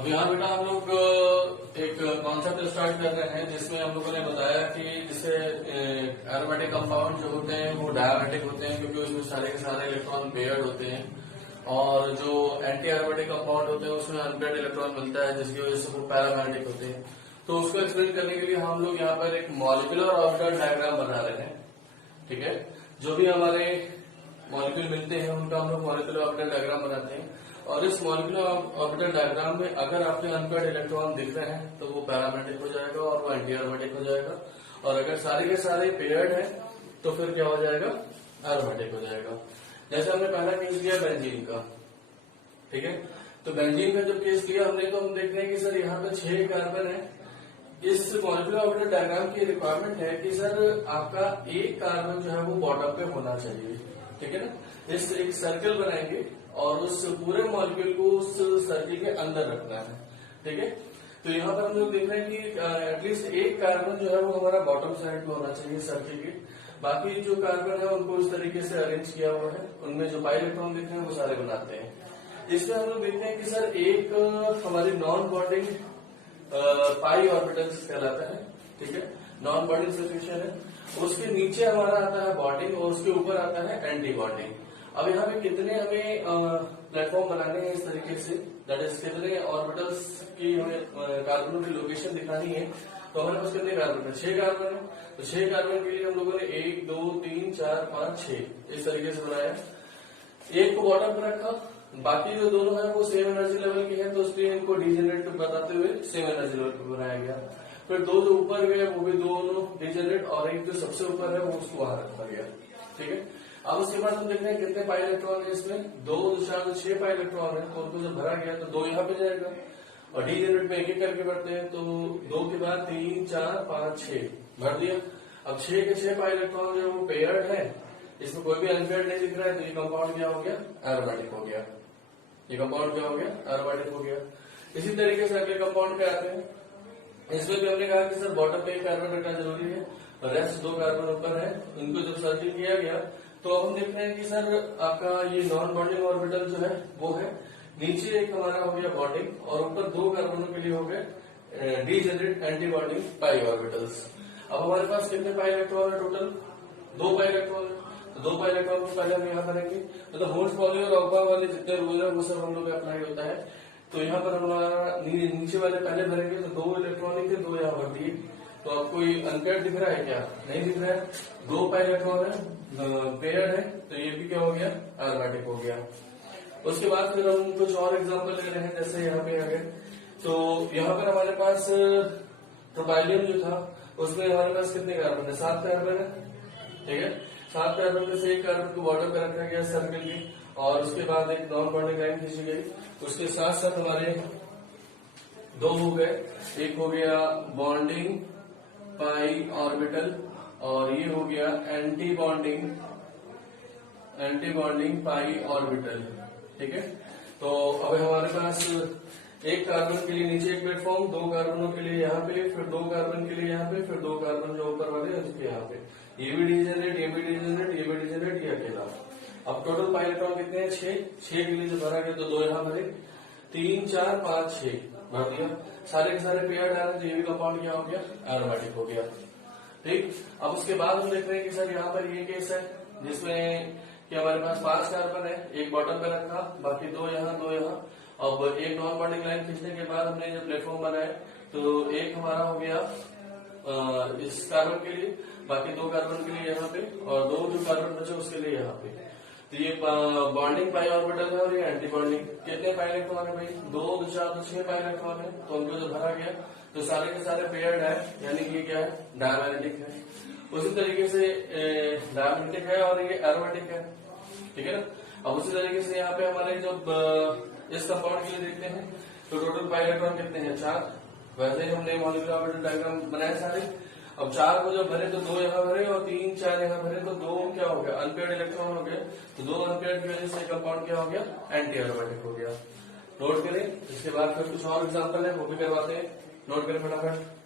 अब यहाँ बेटा हम लोग एक कॉन्सेप्ट स्टार्ट कर रहे हैं जिसमें हम लोगों ने बताया कि जैसे एरोमेटिक कंपाउंड जो होते हैं वो डायमेटिक होते हैं क्योंकि उसमें सारे के सारे इलेक्ट्रॉन पेयर्ड होते हैं, और जो एंटी एरोमेटिक कंपाउंड होते हैं उसमें अनपेयर्ड इलेक्ट्रॉन मिलता है जिसकी वजह से वो पैरामैग्नेटिक होते हैं। तो उसको एक्सप्लेन करने के लिए हम लोग यहाँ पर एक मॉलिक्यूलर ऑर्बिटल डायग्राम बना रहे हैं। ठीक है, जो भी हमारे मॉलिक्यूल मिलते हैं उनका हम लोग मॉलिक्यूलर ऑर्बिटल डायग्राम बनाते हैं, और इस मॉलिक्यूलर ऑर्बिटल डायग्राम में अगर आपके अनपेयर्ड इलेक्ट्रॉन दिख रहे हैं तो वो पैरामैग्नेटिक हो जाएगा और वो एंटी एरोमेटिक हो जाएगा, और अगर सारे के सारे पेयर्ड है तो फिर क्या हो जाएगा, एरोमेटिक हो जाएगा। जैसे हमने पहला केस लिया बेंजीन का। ठीक है, तो बेंजीन का जब केस लिया हमने तो हम देख रहे हैं कि सर यहाँ पे 6 कार्बन है। इस मॉलिक्यूलर ऑर्बिटल डायग्राम की रिक्वायरमेंट है कि सर आपका एक कार्बन जो है वो बॉटम पे होना चाहिए। ठीक है ना, इस एक सर्कल बनाएंगे और उस पूरे मॉलिक्यूल को उस सर्कल के अंदर रखना है। ठीक है, तो यहाँ पर हम लोग देख रहे हैं कि एटलीस्ट एक कार्बन जो है वो हमारा बॉटम साइड पे होना चाहिए सर्कल के। बाकी जो कार्बन है उनको इस तरीके से अरेंज किया हुआ है, उनमें जो पाई इलेक्ट्रॉन दिख रहे हैं वो सारे बनाते हैं। इसमें हम लोग देखते हैं कि सर एक हमारी नॉन बॉन्डिंग पाई ऑर्बिटल्स कहलाता है। ठीक है, नॉन बॉन्डिंग सिचुएशन है, उसके नीचे हमारा आता है बॉन्डिंग और उसके ऊपर आता है एंटी बॉन्डिंग। अब यहाँ पे कितने हमें प्लेटफॉर्म बनाने हैं इस तरीके से, दैट इज कितने ऑर्बिटल्स की हमें कार्बनों की लोकेशन दिखानी है। तो हमारे पास कितने कार्बन है, 6 कार्बन है। तो 6 कार्बन के लिए हम लोगों ने 1 2 3 4 5 6 इस तरीके से बनाया। एक को बॉटम पर रखा, बाकी जो दोनों है वो सेम एनर्जी लेवल के हैं तो इसलिए इनको डिजेनरेट बताते हुए सेम एनर्जी लेवल पर बनाया गया। फिर दो जो ऊपर गए वो भी दोनों डिजेनरेट, और एक जो सबसे ऊपर है वो उसको वहां रखा गया। ठीक है, अब उसके बाद हम देख रहे हैं कितने पाई इलेक्ट्रॉन है इसमें, 2 2 4 2 6 पाई इलेक्ट्रॉन है। तो उनको जब भरा गया तो 2 यहाँ पे जाएगा, और डिजेनरेट में एक एक करके बढ़ते हैं तो 2 के बाद 3 4 5 6 भर दिया। अब 6 के 6 पाई इलेक्ट्रॉन जो वो पेयर्ड है, इसमें कोई भी अनपेयर्ड नहीं दिख रहा है, तो ये कंपाउंड क्या हो गया, एरोमेटिक हो गया। ये कंपाउंड क्या हो गया, एरोमेटिक हो गया। इसी तरीके से अगले कंपाउंड पे आते हैं। इसमें भी हमने कहा कि सर बॉटम पे एक कार्बन रखना जरूरी है, और रेस्ट 2 कार्बन ऊपर है। इनको जब सर्किल किया गया तो अब हम देख रहे हैं कि सर आपका ये नॉन बॉन्डिंग ऑर्बिटल जो है वो है, नीचे एक हमारा हो गया बॉन्डिंग, और ऊपर 2 कार्बनों के लिए हो गए डीजेनरेट एंटी बॉन्डिंग पाई ऑर्बिटल्स। अब हमारे पास कितने पाई इलेक्ट्रॉन है टोटल, 2 पाई इलेक्ट्रॉन है। तो 2 पाई इलेक्ट्रॉन को पहले हम यहाँ करेंगे, मतलब होल्स पॉली और अल्फा वाले जितने रूल है वो सब हम लोग अप्लाई होता है। तो यहाँ पर हमारा नीचे वाले पहले भरेंगे, तो 2 इलेक्ट्रॉन थे, 2 यहाँ भर दिए। तो अब कोई अनपेयर्ड दिख रहा है क्या, नहीं दिख रहा है। 2 पाई इलेक्ट्रॉन है, पेयर्ड है, तो ये भी क्या हो गया, एरोमेटिक हो गया। उसके बाद फिर हम कुछ और एग्जाम्पल ले रहे हैं, जैसे यहाँ पे आ गए। तो यहाँ पर हमारे पास प्रोपाइलियम जो था उसमें हमारे पास कितने कार्बन है, 7 कार्बन है। ठीक है, 7 कार्बन में से एक कार्बन को बॉर्डर पे रखा गया सर्कल की, और उसके बाद एक नॉन बॉन्डिंग लाइन खींची गई। उसके साथ साथ हमारे 2 हो गए, एक हो गया बॉन्डिंग पाई ऑर्बिटल, और ये हो गया एंटी बॉन्डिंग पाई ऑर्बिटल। ठीक है, तो अब हमारे पास एक कार्बन के लिए नीचे एक प्लेटफॉर्म, 2 कार्बनों के लिए यहाँ पे, फिर 2 कार्बन के लिए यहाँ पे, फिर 2 कार्बन जो ऊपर वाले हैं उसके यहाँ पे, ये भी डिजेनरेट, ये भी डिजेनरेट, ये भी डिजेनरेट, ये अकेला। अब टोटल पाई इलेक्ट्रॉन कितने हैं, 6 के लिए जो भरा गया तो 2 यहाँ भरे, 3 4 5 6 भर दिया। सारे के सारे पेयर डाले तो ये भी कंपाउंड क्या हो गया, एरोमेटिक हो गया। ठीक, अब उसके बाद हम देख रहे हैं कि सर यहाँ पर ये केस है जिसमें कि हमारे पास 5 कार्बन है, एक बॉटम पे रखा, बाकी 2 यहाँ 2 यहाँ। अब एक नॉन बॉन्डिंग लाइन खींचने के बाद हमने जब प्लेटफॉर्म बनाया तो एक हमारा हो गया इस कार्बन के लिए, बाकी 2 कार्बन के लिए यहाँ पे, और 2 जो कार्बन बचे उसके लिए यहाँ पे। तो ये बॉन्डिंग पाई ऑर्बिटल है और ये एंटी बॉन्डिंग। कितने पाई इलेक्ट्रॉन है भाई, 2 2 4 2 6 पाई इलेक्ट्रॉन है। तो उनको जो भरा गया तो सारे के सारे पेयर्ड है, यानी कि ये क्या है, डायमैग्नेटिक है। उसी तरीके से डायमैग्नेटिक है और ये एरोमेटिक है। ठीक है ना, अब उसी तरीके से यहाँ पे हमारे जो इस कंपाउंड के लिए देखते हैं तो टोटल पाई इलेक्ट्रॉन कितने हैं, 4। वैसे ही हमने मॉलिक्यूलर ऑर्बिटल डायग्राम बनाए सारे। अब 4 को जब भरे तो 2 यहाँ भरे, और 3 4 यहाँ भरे, तो 2 क्या हो गया, अनपेयर्ड इलेक्ट्रॉन हो गए। तो 2 अनपेयर्ड की वजह से कंपाउंड क्या हो गया, एंटी एरोमेटिक हो गया। नोट करें, इसके बाद फिर कुछ और एग्जाम्पल है वो भी करवाते हैं, नोट करें फटाफट।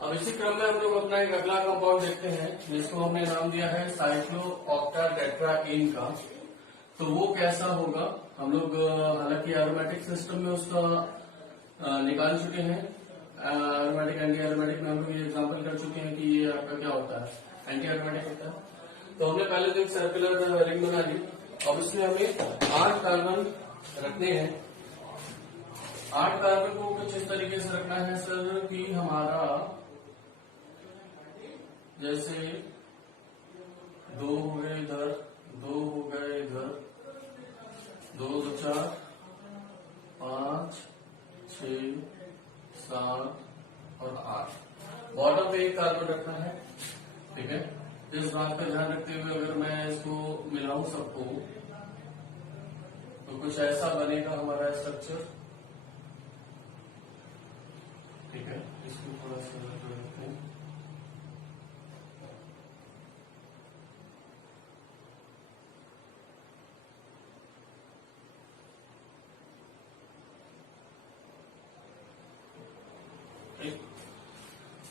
अब इसी क्रम में हम लोग अपना एक अगला कंपाउंड देखते हैं जिसको हमने नाम दिया है साइक्लोऑक्टाटेट्राईन का। तो वो कैसा होगा, हम लोग हालांकि एरोमेटिक सिस्टम में उसका निकाल चुके हैं। एरोमेटिक एंटी एरोमेटिक में हम लोग ये एग्जाम्पल कर चुके हैं कि ये आपका क्या होता है, एंटी एरोमेटिक होता है। तो हमने पहले तो एक सर्कुलर रिंग बना ली। अब इसमें हमें 8 कार्बन रखने हैं। 8 कार्बन को कुछ इस तरीके से रखना है सर कि हमारा जैसे 2 हो गए इधर, 2 हो गए इधर, 2 2 4 5 6 7 और 8। बॉटम पे एक कार्बन रखना है, ठीक है। इस बात का ध्यान रखते हुए अगर मैं इसको मिलाऊं सबको तो कुछ ऐसा बनेगा हमारा स्ट्रक्चर, ठीक है। इसको थोड़ा सा रखते हैं।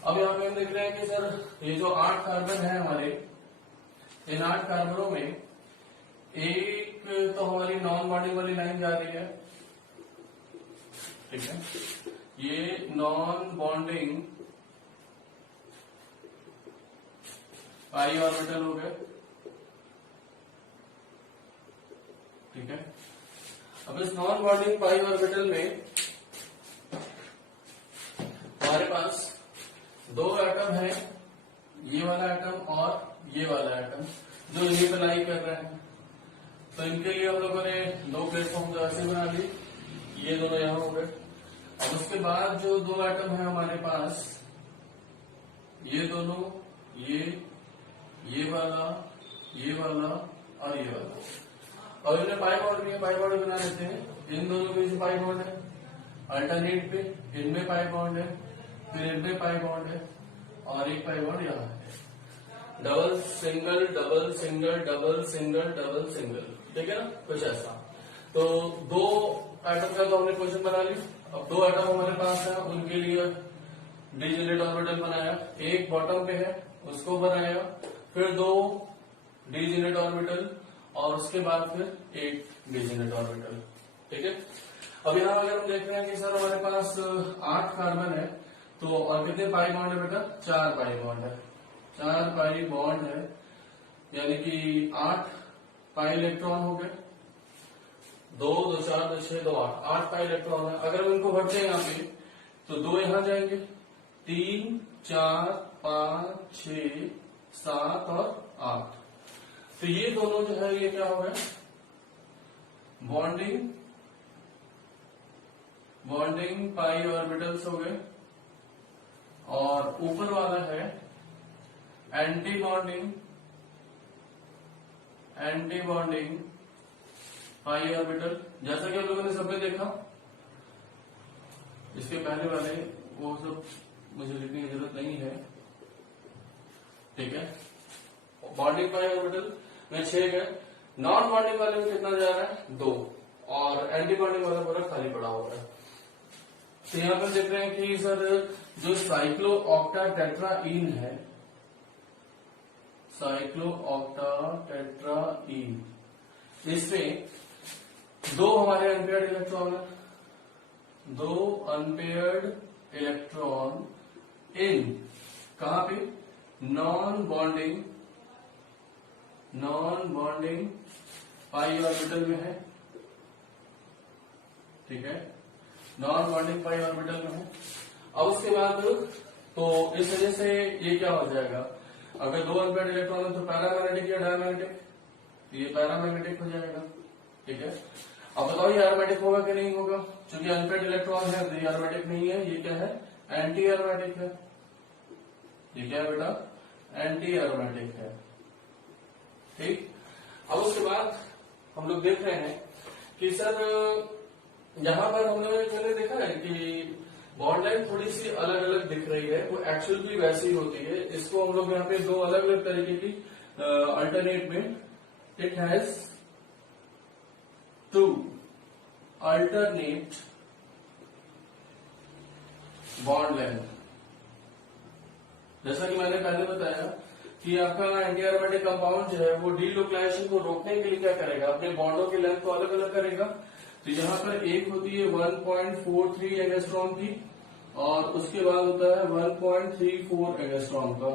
अब यहाँ पे हम देख रहे हैं कि सर ये जो 8 कार्बन है हमारे, इन 8 कार्बनों में एक तो हमारी नॉन बॉन्डिंग वाली लाइन जा रही है, ठीक है। ये नॉन बॉन्डिंग पाई ऑर्बिटल हो गए, ठीक है। अब इस नॉन बॉन्डिंग पाई ऑर्बिटल में हमारे पास 2 एटम है, ये वाला एटम और ये वाला एटम जो इन्हीं पे लाई कर रहे हैं। तो इनके लिए हम लोगों ने 2 प्लेटफॉर्म तो ऐसे बना ली, ये दोनों यहां हो गए। अब उसके बाद जो 2 एटम है हमारे पास, ये दोनों, ये वाला और ये वाला, और इन्हें पाई बॉन्ड भी है, पाई बॉन्ड बना लेते हैं। इन दोनों के बीच पाई बॉन्ड है, अल्टरनेट पे इनमें पाई बॉन्ड है, फिर इनमें पाई बॉन्ड है और एक पाई बॉन्ड यहाँ है। Double single double single double single double single, ठीक है ना, कुछ ऐसा। तो 2 एटम का तो हमने क्वेश्चन बना ली। अब 2 एटम हमारे पास है, उनके लिए डिजिनेट ऑर्बिटल बनाया। एक बॉटम पे है उसको बनाया, फिर 2 डिजिनेट ऑर्बिटल और उसके बाद फिर एक डिजिनेट ऑर्बिटल, ठीक है। अब यहाँ अगर हम देख रहे हैं कि सर हमारे पास 8 कार्बन है, तो और कितने पाई बॉन्ड है बेटा, 4 पाई बॉन्ड है। 4 पाई बॉन्ड है, यानी कि 8 पाई इलेक्ट्रॉन हो गए। 2 2 4 2 6 2 8 पाई इलेक्ट्रॉन है। अगर हम इनको भरते हैं यहाँ पे तो 2 यहाँ जाएंगे, 3 4 5 6 7 और 8। तो ये दोनों जो है ये क्या हो गए, बॉन्डिंग पाई ऑर्बिटल्स हो गए। और ऊपर वाला है एंटी बॉन्डिंग पाई ऑर्बिटल। जैसा कि हम लोगों ने सब में देखा, इसके पहले वाले वो सब मुझे लिखने की जरूरत नहीं है, ठीक है। बॉन्डिंग पाई ऑर्बिटल में 6 गए, नॉन बॉन्डिंग वाले में कितना जा रहा है, 2, और एंटी बॉन्डिंग वाला पूरा खाली पड़ा हुआ है। तो यहाँ पर देख रहे हैं कि सर जो साइक्लोऑक्टाटेट्राईन है, साइक्लोऑक्टाटेट्राईन, इसमें 2 हमारे अनपेयर्ड इलेक्ट्रॉन है, 2 अनपेयर्ड इलेक्ट्रॉन इन कहां पे, नॉन बॉन्डिंग पाई ऑर्बिटल में है, ठीक है। नॉन बॉन्डिंग पाई ऑर्बिटल में है। अब उसके बाद तो इस वजह से ये क्या हो जाएगा, अगर 2 अनपेयर्ड इलेक्ट्रॉन है तो पैरामैग्नेटिक या डायमैग्नेटिक, ये पैरामैग्नेटिक हो जाएगा, ठीक है। अब बताओ ये एरोमेटिक होगा कि नहीं होगा, क्योंकि अनपेयर्ड इलेक्ट्रॉन है तो ये एरोमेटिक नहीं है, ये क्या है, एंटी एरोमेटिक है। ये क्या है बेटा, एंटी एरोमेटिक है, ठीक। अब उसके बाद हम लोग देख रहे हैं कि सर यहां पर हमने मैंने देखा है कि बॉन्ड लाइन थोड़ी सी अलग अलग दिख रही है, वो एक्चुअल भी वैसी होती है। इसको हम लोग यहाँ पे 2 अलग अलग तरीके की अल्टरनेट में, it has 2 alternate bond length, जैसा कि मैंने पहले बताया कि आपका एंटी एरोमेटिक कंपाउंड जो है वो डीलोकलाइजेशन को रोकने के लिए क्या करेगा, अपने बॉन्डों की लेंथ को अलग अलग करेगा। तो यहाँ पर एक होती है 1.43 एंगस्ट्रॉम की और उसके बाद होता है 1.34 एंगस्ट्रॉम का।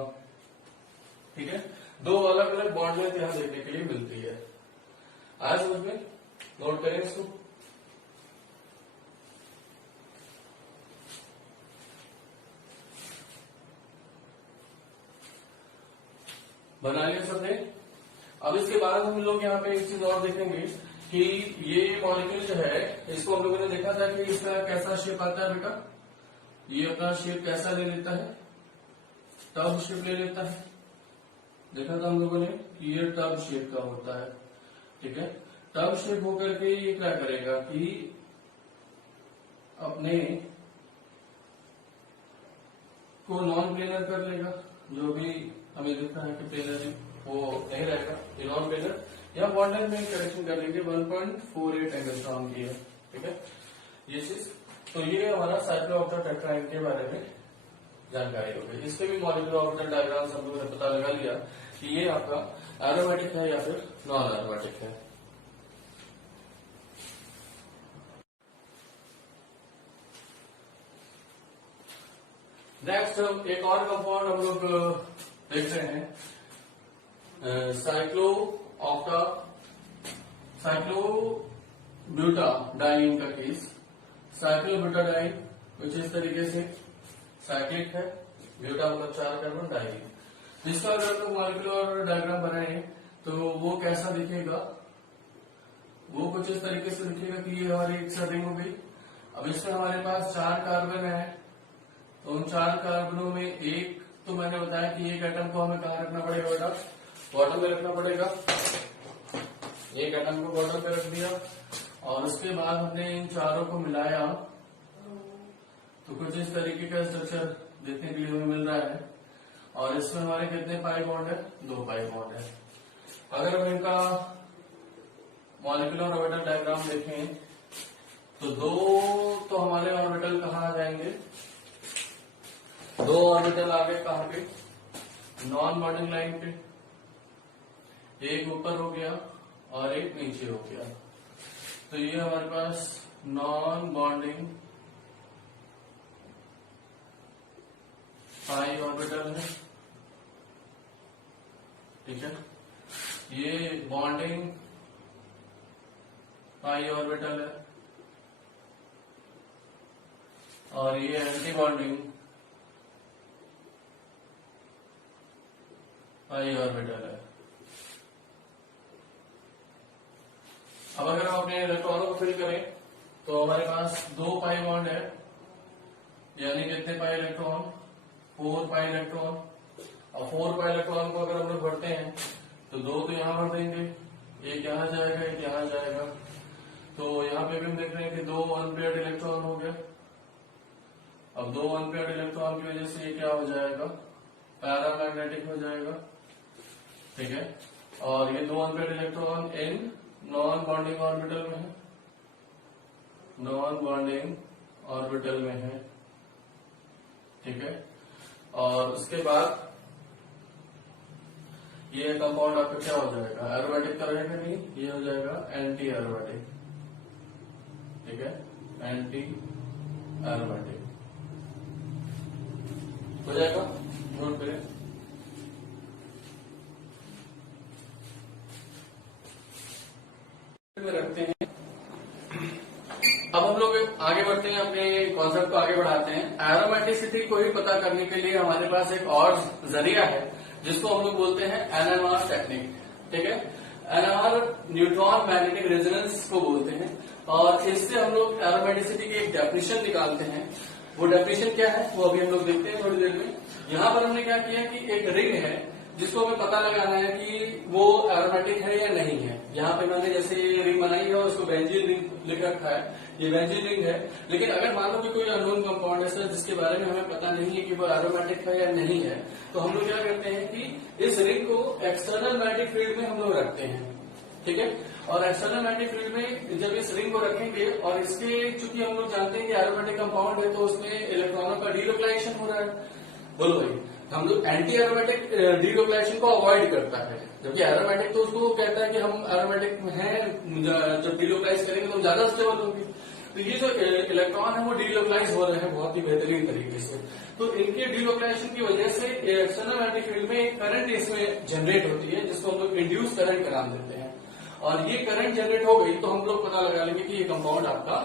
ठीक है, दो अलग अलग बॉन्ड लेंथ यहाँ देखने के लिए मिलती है। आज समझ में, नोट करें इसको। बना लिया सबने। अब इसके बाद हम लोग यहाँ पे एक चीज और देखेंगे कि ये मॉलिक्यूल जो है इसको हम लोगों ने देखा था कि इसका कैसा शेप आता है बेटा, ये अपना शेप कैसा ले लेता है, टब शेप ले लेता है। देखा था हम लोगों ने कि ये टब शेप का होता है। ठीक है, टब शेप होकर के ये क्या करेगा कि अपने को नॉन प्लेनर कर लेगा। जो भी हमें दिख रहा है कि प्लेनर है वो नहीं रहेगा, ये नॉन प्लेनर या बॉन्ड लेंथ में करेक्शन कर लेंगे 1.48 एंगस्ट्रॉम की है। ठीक है, ये चीज। तो ये हमारा साइक्लोऑक्टेट टेट्राहेड्रल के बारे में जानकारी हो गई। इसके भी मॉलिक्यूलर ऑर्बिटल डायग्राम हम लोगों ने पता लगा लिया कि ये आपका एरोमेटिक है या फिर नॉन एरोमेटिक है। नेक्स्ट हम एक और कंपाउंड हम लोग देख रहे हैं, साइक्लोब्यूटाडाइन का केस। साइक्लोब्यूटाडाइन कुछ इस तरीके से साइक्लिक है, ब्यूटा मतलब 4 कार्बन, डाइन। जिसका अगर हम लोग मॉलिक्यूलर डायग्राम बनाए तो वो कैसा दिखेगा, वो कुछ इस तरीके से दिखेगा कि ये हमारी एक रिंग हो गई। अब इसमें हमारे पास 4 कार्बन है, तो उन 4 कार्बनों में एक तो मैंने बताया कि एक एटम को हमें कहाँ रखना पड़ेगा बेटा, बॉटम पे रखना पड़ेगा। एक एटम को बॉटम पे रख दिया और उसके बाद हमने इन चारों को मिलाया तो कुछ इस तरीके का स्ट्रक्चर देखने के लिए हमें मिल रहा है। और इसमें हमारे कितने पाई बॉन्ड है, 2 पाई बॉन्ड है। अगर हम इनका मॉलिक्यूलर ऑर्बिटल डायग्राम देखें तो 2 तो हमारे ऑर्बिटल कहाँ आ जाएंगे, 2 ऑर्बिटल आ गए कहाँ पे, नॉन बॉन्डिंग लाइन पे। एक ऊपर हो गया और एक नीचे हो गया। तो ये हमारे पास नॉन बॉन्डिंग पाई ऑर्बिटल है। ठीक है, ये बॉन्डिंग पाई ऑर्बिटल है और ये एंटी बॉन्डिंग पाई ऑर्बिटल है। अब अगर हम अपने इलेक्ट्रॉनों को फिल करें तो हमारे पास 2 पाई बॉन्ड है, यानी कितने पाई इलेक्ट्रॉन, 4 पाई इलेक्ट्रॉन। और 4 पाई इलेक्ट्रॉन को अगर हम लोग भरते हैं तो 2 तो यहां भर देंगे, एक यहां जाएगा, एक यहां जाएगा। तो यहां पे भी हम देख रहे हैं कि 2 अनपेयर्ड इलेक्ट्रॉन हो गए। अब 2 अनपेयर्ड इलेक्ट्रॉन की वजह से ये क्या हो जाएगा, पैरामैग्नेटिक हो जाएगा। ठीक है, और ये 2 unpaired electron in non bonding orbital में है, नॉन बॉन्डिंग ऑर्बिटल में है। ठीक है, और उसके बाद ये कंपाउंड आपका क्या हो जाएगा, एरोमेटिक का रहेगा नहीं, ये हो जाएगा एंटी एरोमेटिक। ठीक है, एंटी एरोमेटिक हो जाएगा, नोट करें। रखते हैं। अब हम लोग आगे बढ़ते हैं, अपने कॉन्सेप्ट को आगे बढ़ाते हैं। एरोमेटिसिटी को ही पता करने के लिए हमारे पास एक और जरिया है जिसको हम लोग बोलते हैं एनएमआर टेक्निक। ठीक है, एनएमआर न्यूट्रॉन मैग्नेटिक रेजोनेंस को बोलते हैं और इससे हम लोग एरोमेटिसिटी की एक डेफिनेशन निकालते हैं। वो डेफिनेशन क्या है वो अभी हम लोग देखते हैं थोड़ी देर में। यहाँ पर हमने क्या किया कि एक रिंग है जिसको हमें पता लगाना है कि वो एरोमेटिक है या नहीं है। यहाँ पे मैंने जैसे ये रिंग बनाई है और उसको बेंजीन रिंग लिख रखा है, ये बेंजीन रिंग है। लेकिन अगर मान लो कि कोई अननोन कंपाउंड है जिसके बारे में हमें पता नहीं है कि वो एरोमेटिक है या नहीं है, तो हम लोग क्या करते हैं कि इस रिंग को एक्सटर्नल मैग्नेटिक फील्ड में हम लोग रखते हैं। ठीक है, और एक्सटर्नल मैग्नेटिक फील्ड में जब इस रिंग को रखेंगे और इसके चूंकि हम लोग जानते हैं कि एरोमेटिक कंपाउंड है तो उसमें इलेक्ट्रॉनों का डीलोकलाइजेशन हो रहा है। बोलो भाई, हम लोग एंटी एरोमेटिक डीलोकलाइजेशन को अवॉइड करता है, जबकि एरोमेटिक तो उसको कहता है कि हम एरोमेटिक हैं, जब डीलोकलाइज करेंगे तो ज्यादा स्टेबल होंगे। तो ये जो इलेक्ट्रॉन है वो डीलोकलाइज हो रहे हैं बहुत ही बेहतरीन तरीके से। तो इनके डीलोकलाइजेशन की वजह से एक्सटर्नल मैग्नेटिक फील्ड में एक करंट इसमें जनरेट होती है, जिसको हम लोग इंड्यूस करंट का नाम देते हैं। और ये करंट जनरेट हो गई तो हम लोग पता लगा लेंगे कि ये कंपाउंड आपका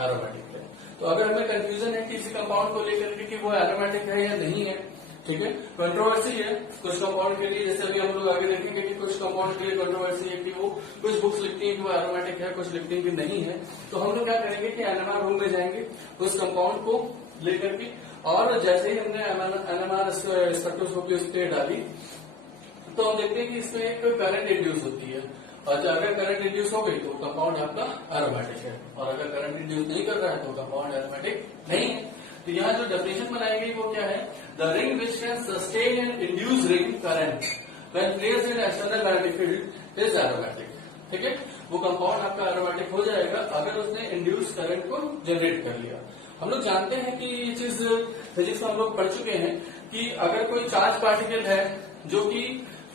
एरोमेटिक है। तो अगर हमें कंफ्यूजन है किसी कंपाउंड को लेकर के कि वो एरोमेटिक है या नहीं है, ठीक है, कंट्रोवर्सी है कुछ कंपाउंड के लिए, जैसे अभी हम लोग आगे देखेंगे कि कुछ कंपाउंड के लिए कंट्रोवर्सी है कि वो कुछ बुक्स लिखती हैं कि वो एरोमेटिक है, कुछ लिखती हैं कि नहीं है। तो हम लोग क्या करेंगे कि एनएमआर रूम में जाएंगे उस कंपाउंड को लेकर के, और जैसे ही हमने एनएमआर स्पेक्ट्रोस्कोपी उस पर डाली तो हम देखते हैं कि इसमें एक करंट इंड्यूस होती है, और अगर करंट इंड्यूस हो गई तो कंपाउंड आपका एरोमेटिक है, और अगर करंट इंड्यूस नहीं कर रहा है तो कंपाउंड एरोमेटिक नहीं है। तो यहाँ जो डेफिनेशन बनाई गई वो क्या है, the ring which can sustain and induce ring current when placed in external magnetic field is aromatic. ठीक है, वो कंपाउंड आपका एरोमेटिक हो जाएगा अगर उसने इंड्यूस करंट को जनरेट कर लिया। हम लोग जानते हैं कि ये चीज फिजिक्स में हम लोग पढ़ चुके हैं कि अगर कोई चार्ज पार्टिकल है जो कि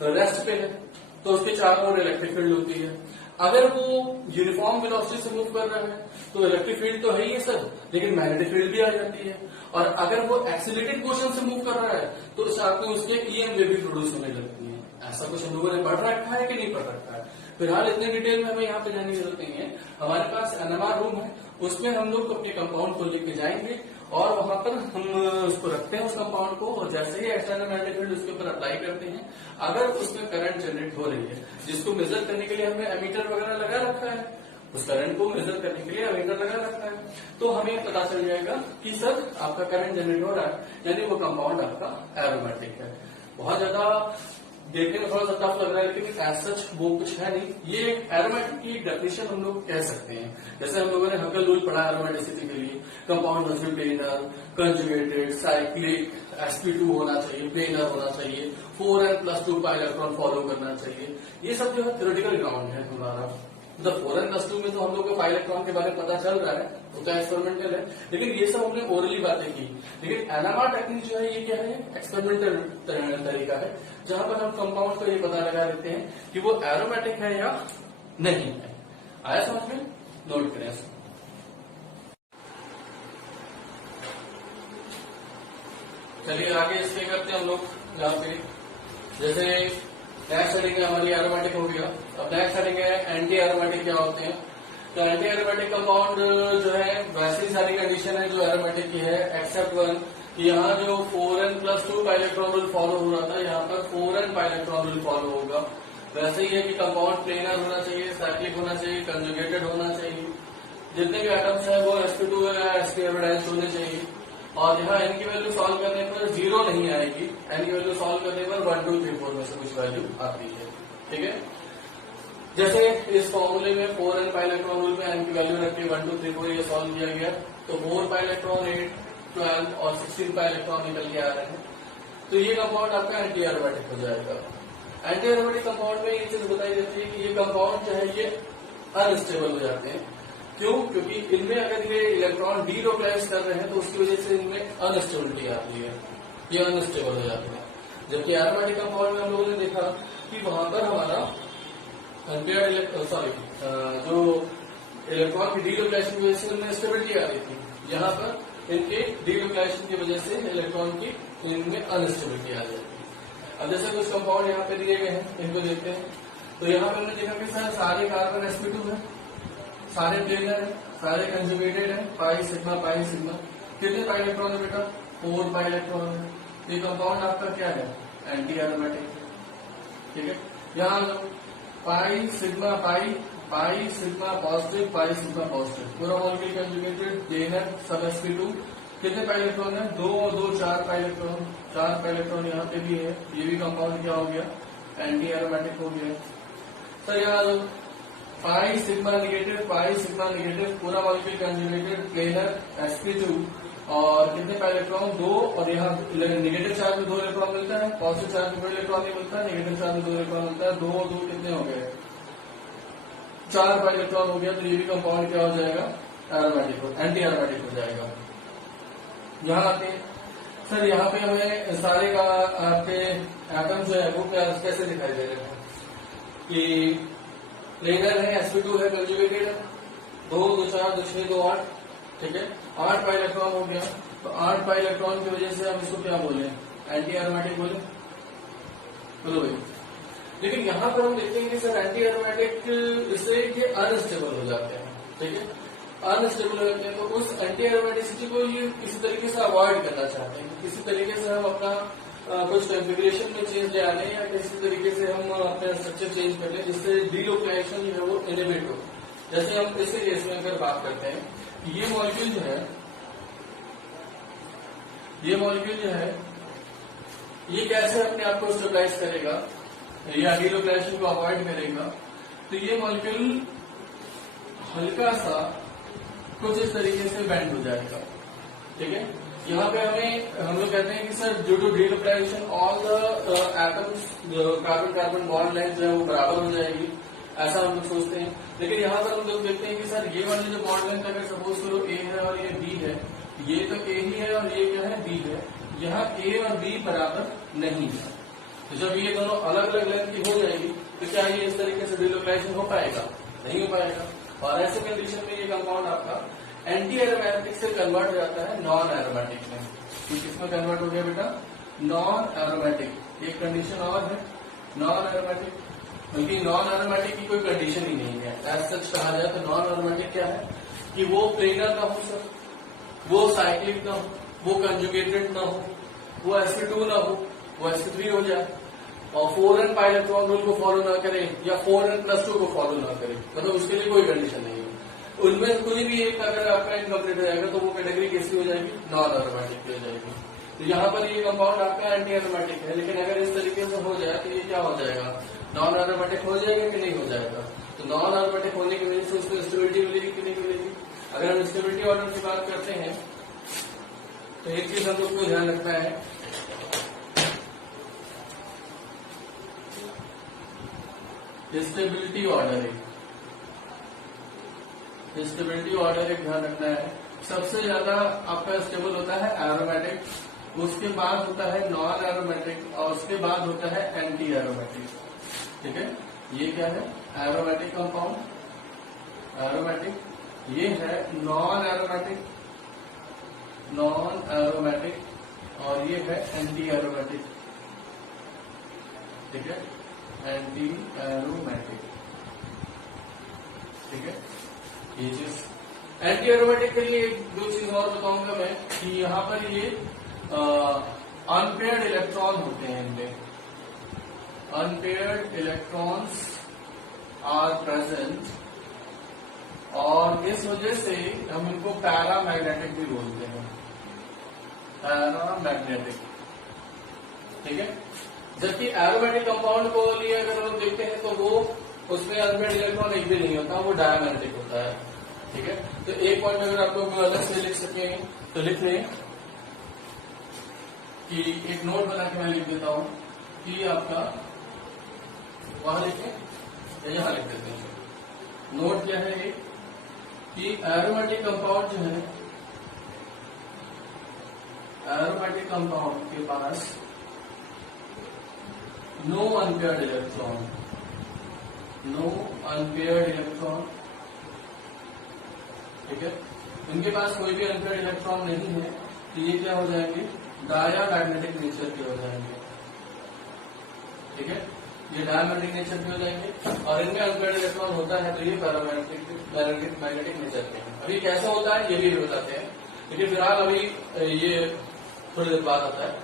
रेस्ट पे है तो उसके चारों ओर इलेक्ट्रिक फील्ड होती है। अगर वो यूनिफॉर्म वेलोसिटी से मूव कर रहा है तो इलेक्ट्रिक फील्ड तो है ही सर, लेकिन मैग्नेटिक फील्ड भी आ जाती है। और अगर वो एक्सीलरेटेड मोशन से मूव कर रहा है तो साथ में उसके ईएम वेव भी प्रोड्यूस होने लगती है। ऐसा कुछ हम लोगों ने पढ़ रखा है कि नहीं पढ़ रखा है, फिलहाल इतने डिटेल में हमें यहाँ पे जाने की जरूरत नहीं है। हमारे पास एनएमआर रूम है, उसमें हम लोग अपने कंपाउंड को लेके जाएंगे और वहां पर हम उसको रखते हैं उस कंपाउंड को, और जैसे ही एक्सटर्नल मैग्नेटिक फील्ड उसके ऊपर अप्लाई करते हैं, अगर उसमें करंट जनरेट हो रही है, जिसको मेजर करने के लिए हमें एमीटर वगैरह लगा रखा है, उस करंट को मेजर करने के लिए एमीटर लगा रखा है, तो हमें पता चल जाएगा कि सर आपका करंट जनरेट हो रहा है, यानी वो कंपाउंड आपका एरोमेटिक है। बहुत ज्यादा देखने में थोड़ा सा टफ लग रहा है, लेकिन एज सच वो कुछ है नहीं। ये एरोमेटिक की डेफिनेशन हम लोग कह सकते हैं। जैसे हम लोगों ने हकल रूल पढ़ा एरोमेटिसिटी के लिए, compound must be planar, conjugated, cyclic, sp2 होना चाहिए, प्लेनर होना चाहिए, 4n+2 का इलेक्ट्रॉन फॉलो करना चाहिए। ये सब जो है थ्योरेटिकल ग्राउंड है हमारा। मतलब 4n+2 में तो हम लोग को 5 इलेक्ट्रॉन के बारे में पता चल रहा है, वो तो एक्सपेरिमेंटल है, लेकिन ये सब हमने ओरली बातें की। लेकिन एनएमआर टेक्निक जो है ये क्या है, एक्सपेरिमेंटल तरीका है, जहां पर हम कंपाउंड को ये पता लगा देते हैं कि वो एरोमेटिक है या नहीं है। आया समझ में? नोट करें इसको। चलिए आगे इसके करते हैं हम लोग। जहां पे जैसे नेक्स्ट हेडिंग है हमारी एरोमेटिक हो गया, अब नेक्स्ट हेडिंग है एंटी एरोमेटिक क्या होते हैं। तो एंटी एरोमेटिक कंपाउंड जो है वैसी सारी कंडीशन है जो एरोमेटिक की है, एक्सेप्ट वन कि यहाँ जो 4n+2 का इलेक्ट्रॉन रूल फॉलो हो रहा था, यहाँ पर 4n का इलेक्ट्रॉन रूल फॉलो होगा। वैसे ही है कि कंपाउंड प्लेनर होना चाहिए, साइक्लिक होना चाहिए, कंजुगेटेड होना चाहिए, जितने भी एटम्स है वो sp2 या sp होने चाहिए। और यहाँ n की वैल्यू सॉल्व करने पर 0 नहीं आएगी, n की वैल्यू सॉल्व करने पर 1 2 3 4 में से कुछ वैल्यू आती है। ठीक है, जैसे इस फॉर्मूले में 4n का इलेक्ट्रॉन रूल में n की वैल्यू रख के 1 2 3 4 ये सॉल्व किया गया, तो 4 का इलेक्ट्रॉन 8 12 और 16 का इलेक्ट्रॉन निकल के आ रहे हैं। तो ये कंपाउंड आपका एंटी एरोमेटिक हो जाएगा। एंटी एरोमेटिक कंपाउंड में ये चीज बताई जाती है कि ये कंपाउंड जो है ये अनस्टेबल हो जाते हैं। क्यों? क्योंकि इनमें अगर ये इलेक्ट्रॉन डीलोकलाइज कर रहे हैं तो उसकी वजह से इनमें अनस्टेबिलिटी आती है, ये अनस्टेबल हो जाते हैं। जबकि एरोमेटिक कंपाउंड में हम लोगों ने देखा कि वहां पर हमारा जो इलेक्ट्रॉन की डीलोकलाइजेशन की वजह से इनमें स्टेबिलिटी आ रही थी, यहाँ पर इनके डीलोकलाइजेशन की वजह से इलेक्ट्रॉन की इनमें अनस्टेबिलिटी आ जाती है। अब जैसे कुछ कंपाउंड यहाँ पे दिए गए हैं, इनको देखते हैं। तो यहाँ पे हमने देखा कि सर सारे कार्बन sp2 है, सारे प्लेनर है, सारे कंजुगेटेड है, पाई सिग्मा। कितने पाई इलेक्ट्रॉन है बेटा? 4 पाई इलेक्ट्रॉन है। ये कंपाउंड आपका क्या है? Anti aromatic. ठीक है, यहाँ pi sigma positive, pi sigma positive, पूरा मॉलिक्यूल कंजुगेटेड, प्लेनर, सब sp2। कितने पाई इलेक्ट्रॉन है? 2 और 2 4 पाई इलेक्ट्रॉन, 4 पाई इलेक्ट्रॉन यहाँ पे भी है। ये भी कंपाउंड क्या हो गया? एंटी एरोमेटिक हो गया। सर यहाँ पाई सिग्मा निगेटिव, पूरा मॉलिक्यूल कंजुगेटेड, प्लेनर, sp2, और कितने पाई इलेक्ट्रॉन? 2, और यहाँ निगेटिव चार्ज में 2 इलेक्ट्रॉन मिलता है, पॉजिटिव चार्ज में 2 इलेक्ट्रॉन नहीं मिलता है, निगेटिव चार्ज में 2 इलेक्ट्रॉन मिलता है। 2 और 2 कितने हो गए? 4 पाई इलेक्ट्रॉन हो गया। तो ये भी कंपाउंड क्या हो जाएगा? एरोमेटिक, एंटी एरोमेटिक हो जाएगा। यहाँ आते हैं सर यहाँ पे हमें सारे का आपके एटम जो है वो कैसे दिखाई दे रहे हैं कि प्लेनर है, sp2 है, कंजुगेटेड है, 2 2 4 2 6 2 8, ठीक है, 8 पाई इलेक्ट्रॉन हो गया। तो 8 पाई इलेक्ट्रॉन की वजह से हम इसको क्या बोले, एंटी एरोमेटिक बोले, बोलो भाई। लेकिन यहाँ पर हम देखते हैं कि सर एंटी एरोमेटिक इससे ये अनस्टेबल हो जाते हैं, ठीक है, अनस्टेबल हो जाते हैं। तो उस एंटी एरोमेटिसिटी को ये किसी तरीके से अवॉइड करना चाहते हैं, किसी तरीके से हम अपना कुछ कॉन्फ़िगरेशन में चेंज ले आने या किसी तरीके से हम अपना स्ट्रक्चर चेंज कर लें जिससे डीलोकेलाइजेशन जो है वो इनिबिट हो। जैसे हम इसी केस में अगर बात करते हैं, ये मॉलिक्यूल जो है, ये मॉलिक्यूल जो है ये कैसे अपने आप को स्टेबलाइज करेगा या डीलोकेलाइजेशन को अवॉइड करेगा। तो ये मॉलिक्यूल हल्का सा कुछ इस तरीके से बेंड हो जाएगा, ठीक है। यहाँ पे हम लोग कहते हैं कि sir due to delocalization all the atoms carbon carbon bond length जो है वो बराबर हो जाएगी, ऐसा हम लोग सोचते हैं। लेकिन यहाँ पर हम लोग देखते हैं कि सर ये वाली जो बॉन्ड लेंथ अगर सपोज करो ए है और ये बी है, ये तो ए ही है और ये क्या है बी है, यहाँ ए और बी बराबर नहीं है। तो जब ये दोनों अलग अलग लेंथ की हो जाएगी तो क्या ये इस तरीके से डीलोकेलाइजेशन हो पाएगा, नहीं हो पाएगा। और ऐसे कंडीशन में ये कंपाउंड आपका एंटी एरोमेटिक से कन्वर्ट हो जाता है नॉन एरोमेटिक में। किसमें कन्वर्ट हो गया बेटा, नॉन एरोमेटिक। एक कंडीशन और है नॉन एरोमेटिक, बल्कि नॉन एरोमेटिक की कोई कंडीशन ही नहीं है। एज सच कहा जाए तो नॉन एरोमेटिक क्या है कि वो प्लेनर ना हो सर, वो साइक्लिक ना हो, वो कंजुगेटेड ना हो, वो sp2 ना हो, वो sp3 हो जाए और 4n पाई इलेक्ट्रॉन रूल को फॉलो ना करे या 4n+2 को फॉलो ना करे, मतलब उसके लिए कोई कंडीशन नहीं है। उनमें कोई भी एक अगर आपका इनकम्प्लीट हो जाएगा तो वो कैटेगरी कैसी हो जाएगी, नॉन एरोमेटिक की हो जाएगी। तो यहाँ पर ये कंपाउंड आपका एंटी एरोमेटिक है, लेकिन अगर इस तरीके से हो जाए तो ये क्या हो जाएगा, नॉन एरोमेटिक हो जाएगा कि नहीं हो जाएगा। तो नॉन एरोमेटिक होने की वजह से उसको स्टेबिलिटी मिलेगी कि नहीं मिलेगी। अगर हम स्टेबिलिटी ऑर्डर की बात करते हैं तो एक चीज हम लोग को ध्यान रखना है, स्टेबिलिटी ऑर्डर स्टेबिलिटी ऑर्डर एक ध्यान रखना है। सबसे ज्यादा आपका स्टेबल होता है एरोमेटिक, उसके बाद होता है नॉन एरोमेटिक और उसके बाद होता है एंटी एरोमेटिक, ठीक है। ये क्या है, एरोमेटिक कंपाउंड, एरोमेटिक, ये है नॉन एरोमेटिक, नॉन एरोमेटिक और ये है एंटी एरोमेटिक, ठीक है, एंटी एरोमेटिक, ठीक है। ये चीज एंटी एरोमेटिक के लिए दो चीज और बताऊंगा मैं कि यहाँ पर ये अनपेयर्ड इलेक्ट्रॉन होते हैं, इनमें अनपेयर्ड इलेक्ट्रॉन्स आर प्रेजेंट और इस वजह से हम इनको पैरामैग्नेटिक भी बोलते हैं, पैरामैग्नेटिक, ठीक है। जबकि एरोमेटिक कंपाउंड को लिए अगर हम देखते हैं तो वो उसमें अनपेयर्ड इलेक्ट्रॉन एक भी नहीं होता, वो डायमैग्नेटिक होता है, ठीक है। तो एक पॉइंट अगर आप लोग अलग से लिख सकें तो लिख लें कि एक नोट बना के मैं लिख देता हूं कि आपका वहां लिखें या यहां लिख देते हैं। नोट क्या है ये कि एरोमेटिक कंपाउंड जो है, एरोमेटिक कंपाउंड के पास no unpaired electron, no unpaired electron, ठीक है। इनके पास कोई भी अनपेयर्ड इलेक्ट्रॉन नहीं है तो ये क्या हो जाएंगे, डायमैग्नेटिक नेचर के हो जाएंगे, ठीक है। ये डायमैग्नेटिक नेचर के हो जाएंगे और इनमें अनपेयर्ड इलेक्ट्रॉन होता है तो ये पैरामैग्नेटिक नेचर के हैं। अभी कैसा होता है ये भी बताते हैं, लेकिन फिलहाल अभी ये थोड़ी देर बाद आता है।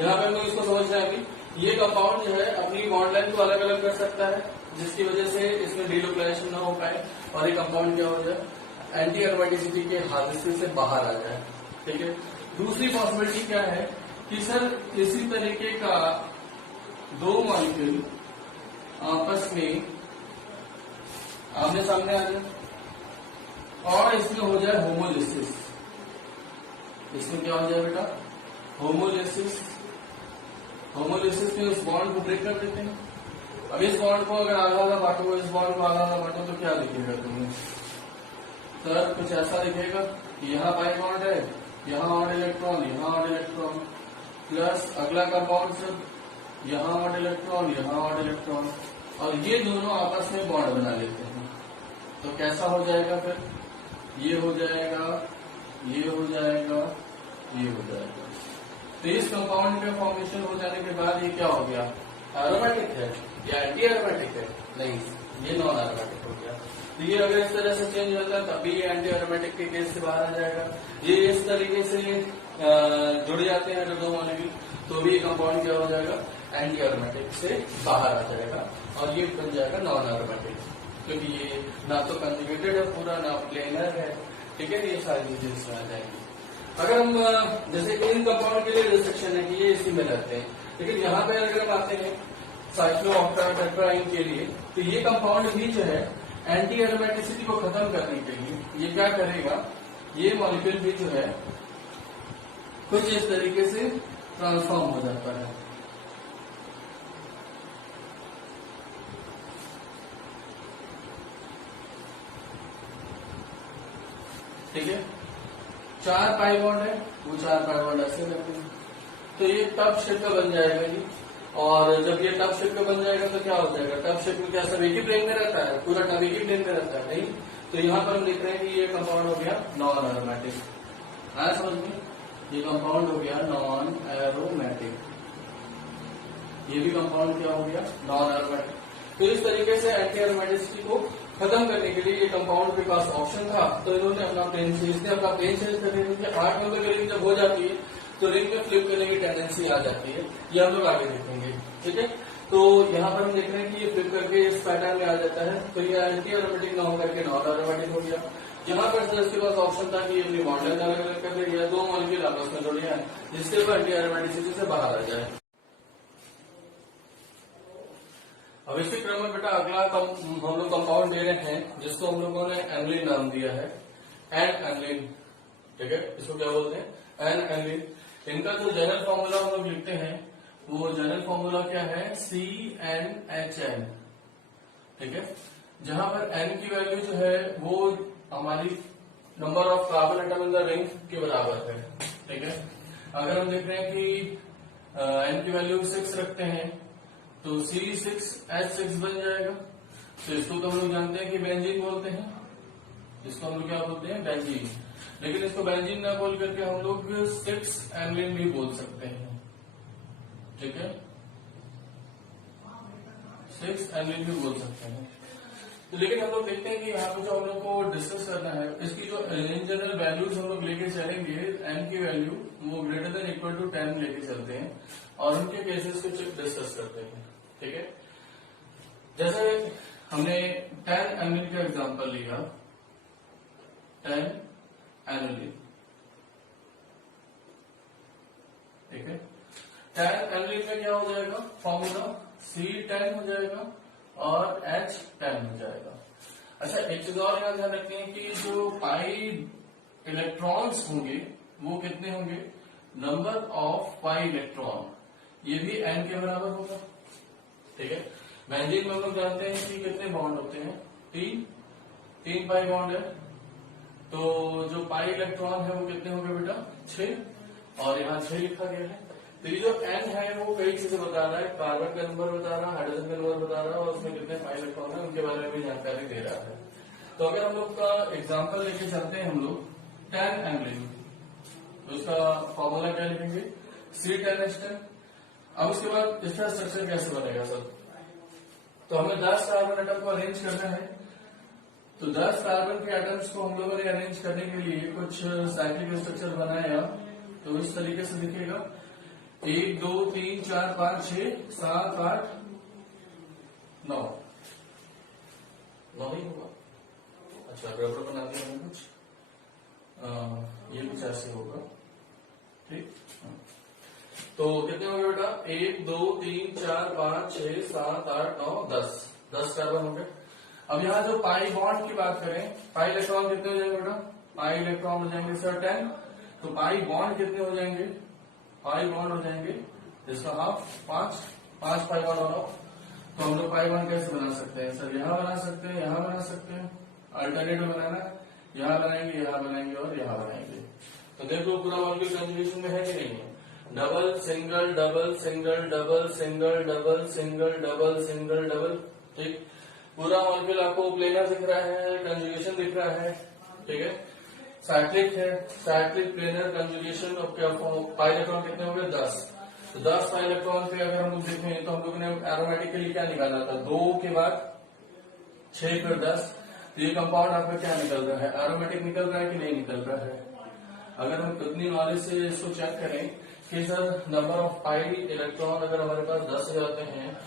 यहाँ पे हम लोग इसको समझना है कि ये कंपाउंड जो है अपनी बॉन्ड लेंथ को अलग अलग कर सकता है जिसकी वजह से इसमें डीलोकेलाइजेशन ना हो पाए और ये कंपाउंड क्या हो जाए, एंटी एरोमेटिसिटी के हादसे से बाहर आ जाए, ठीक है। दूसरी पॉसिबिलिटी क्या है कि सर इसी तरीके का दो मॉलिक्यूल आपस में आमने सामने आ जाए और इसमें हो जाए होमोलिसिस। इसमें क्या हो जाए बेटा, होमोलिसिस। होमोलिसिस में उस बॉन्ड को ब्रेक कर देते हैं। अब इस बॉन्ड को अगर आधा आधा बांटो, इस बॉन्ड को आधा आधा बांटो तो क्या दिखेगा तुम्हें, सर कुछ ऐसा दिखेगा कि यहाँ पाई बॉन्ड है, यहाँ और इलेक्ट्रॉन, यहाँ और इलेक्ट्रॉन, प्लस अगला कंपाउंड सर यहाँ ऑड इलेक्ट्रॉन, यहाँ ऑड इलेक्ट्रॉन, और ये दोनों आपस में बॉन्ड बना लेते हैं। तो कैसा हो जाएगा फिर, ये हो जाएगा, ये हो जाएगा, ये हो जाएगा। तो इस कंपाउंड का फॉर्मेशन हो जाने के बाद ये क्या हो गया, एरोमेटिक है या एंटी एरोमेटिक है? नहीं, ये नॉन एरोमेटिक हो गया। तो ये अगर इस तरह से चेंज होता है तभी ये एंटी एरोमेटिक के केस से बाहर आ जाएगा। ये इस तरीके से जुड़ जाते हैं अगर दो मॉलिक्यूल, तो भी ये कंपाउंड क्या हो जाएगा, एंटी एरोमेटिक से बाहर आ जाएगा और ये बन जाएगा नॉन एरोमेटिक, क्योंकि ये ना तो कंजुगेटेड है पूरा, ना प्लेनर है। ठीक है, ये सारी चीजें इसमें आ जाएंगी। अगर हम जैसे इन कंपाउंड के लिए रिस्ट्रिक्शन है कि ये इसी में रहते हैं, लेकिन यहाँ पे अगर हम आते हैं साइक्लोऑक्टाटेट्राइन के लिए, तो ये कंपाउंड भी जो है एंटी एरोमेटिसिटी को खत्म करने के लिए ये क्या करेगा, ये मॉलिक्यूल भी जो है कुछ इस तरीके से ट्रांसफॉर्म हो जाता है। ठीक है, 4 पाई बॉन्ड है, वो 4 पाई बॉन्ड ऐसे लगते हैं, तो ये टब शेप का बन जाएगा जी। और जब ये टब शेप का बन जाएगा तो क्या हो जाएगा, टब शेप में क्या सब एक ही प्लेन में रहता है, पूरा टब एक ही प्लेन में रहता है? नहीं। तो यहाँ पर हम देख रहे हैं कि ये कंपाउंड हो गया नॉन एरोमेटिक। आया समझ में, ये कंपाउंड हो गया नॉन एरोमेटिक, ये भी कंपाउंड क्या हो गया, नॉन एरोमेटिक। तो इस तरीके से एंटी एरोमेटिसिटी को खत्म करने के लिए ये कंपाउंड के पास ऑप्शन था, तो इन्होंने अपना प्लेन चेंज, इसने अपना प्लेन चेंज करने के लिए 8 नंबर की रिंग जब हो जाती है तो रिंग में फ्लिप करने की टेंडेंसी आ जाती है, ये हम लोग आगे देखेंगे। ठीक है, तो यहाँ पर हम देख रहे हैं कि ये फ्लिप करके इस पैटर्न में आ जाता है, तो ये एंटी एरोमेटिक ना होकर के नॉन एरोमेटिक हो गया। यहाँ पर सर इसके पास ऑप्शन था कि ये अपनी बॉन्ड अलग अलग कर दे, या दो मॉलिक्यूल आपस में जुड़े हैं जिसके ऊपर एंटी एरोमेटिसिटी से बाहर आ जाए। अब इसी क्रम में बेटा अगला हम लोग कंपाउंड दे रहे हैं जिसको हम लोगों ने एनलिन नाम दिया है, एन एनलिन। ठीक है, इसको क्या बोलते हैं, एन एनलिन। इनका जो जनरल फॉर्मूला हम लोग लिखते हैं वो जनरल फॉर्मूला क्या है, CnHn। ठीक है, जहां पर n की वैल्यू जो है वो हमारी number of carbon atom in the ring के बराबर है। ठीक है, अगर हम देख रहे हैं कि n की वैल्यू 6 रखते हैं तो C6H6 बन जाएगा। तो इसको तो हम लोग जानते हैं कि बेंजीन बोलते हैं, इसको हम लोग क्या बोलते हैं, बेंजीन। लेकिन इसको बेंजीन ना बोल करके हम लोग 6 एनलिन भी बोल सकते हैं। ठीक है, 6 एनलिन भी बोल सकते हैं। तो लेकिन हम लोग देखते हैं कि यहाँ पे जो हम लोग को डिस्कस करना है, इसकी जो इन जनरल वैल्यूज हम लोग लेके चलेंगे, एन की वैल्यू वो ग्रेटर देन इक्वल टू 10 लेके चलते हैं और उनके केसेस को डिस्कस करते हैं। ठीक है, जैसे हमने 10 एनलिन का एग्जांपल लिया, 10 एनलिन। ठीक है, 10 एनलिन में क्या हो जाएगा, फॉर्मूला C10 हो जाएगा और H10 हो जाएगा। अच्छा, एक चीज और यहाँ ध्यान रखनी है कि जो पाई इलेक्ट्रॉन्स होंगे वो कितने होंगे, नंबर ऑफ पाई इलेक्ट्रॉन, ये भी n के बराबर होगा। ठीक है, बेंजीन में हम लोग जानते हैं कि कितने बॉन्ड होते हैं, 3 पाई बॉन्ड है, तो जो पाई इलेक्ट्रॉन है वो कितने होंगे बेटा, 6, और यहाँ 6 लिखा गया है। तो ये जो n है वो कई चीजें बता रहा है, कार्बन का नंबर बता रहा है, हाइड्रोजन का नंबर बता रहा है, और उसमें कितने पाई इलेक्ट्रॉन है उनके बारे में भी जानकारी दे रहा है। तो अगर हम लोग का एग्जाम्पल लेके चलते हैं हम लोग 10 एनलिन, तो उसका फॉर्मूला क्या लिखेंगे, C10H10। अब उसके बाद इसका स्ट्रक्चर कैसे बनेगा सर, तो हमें 10 कार्बन एटम को अरेंज करना है। तो 10 कार्बन के एटम्स को हम लोगों ने अरेंज करने के लिए कुछ साइक्लिक स्ट्रक्चर बनाया, तो इस तरीके से दिखेगा, 1 2 3 4 5 6 7 8 9 9 ही होगा। अच्छा, बराबर बनाते हैं कुछ, ये कुछ ऐसे होगा। ठीक, तो कितने हो गए बेटा, 1 2 3 4 5 6 7 8 9 10 कार्बन हो गए। अब यहाँ जो पाई बॉन्ड की बात करें, पाई इलेक्ट्रॉन कितने हो जाएंगे बेटा, पाई इलेक्ट्रॉन हो जाएंगे सर 10, तो पाई बॉन्ड कितने हो जाएंगे, पाई बॉन्ड हो जाएंगे इसका हाफ, 5 पाई बॉन्ड होगा। तो हम लोग पाई बॉन्ड कैसे बना सकते हैं सर, यहाँ बना सकते हैं, यहाँ बना सकते हैं, अल्टरनेटिव बनाना, यहाँ बनाएंगे, यहाँ बनाएंगे और यहाँ बनाएंगे। तो देखो पूरा मॉलिक्यूल कंजुगेशन में है कि नहीं है। Double single double single double single double single double single double. ठीक, पूरा मॉलिक्यूल आपको प्लेनर दिख रहा है, कंजुगेशन दिख रहा है। ठीक है, साइक्लिक है, cyclic planar conjugation. Pi electron कितने हो गए? 10। तो 10 पाई इलेक्ट्रॉन पे अगर हम लोग देखें तो हम लोग ने एरोमेटिक के लिए क्या निकाला था? 2 के बाद 6 फिर 10। तो ये कंपाउंड आपका क्या निकल रहा है? एरोमेटिक निकल रहा है कि नहीं निकल रहा है? अगर हम कितनी नॉलेज से इसको चेक करें कि sir number of pi electron अगर हमारे पास 10 हो जाते हैं,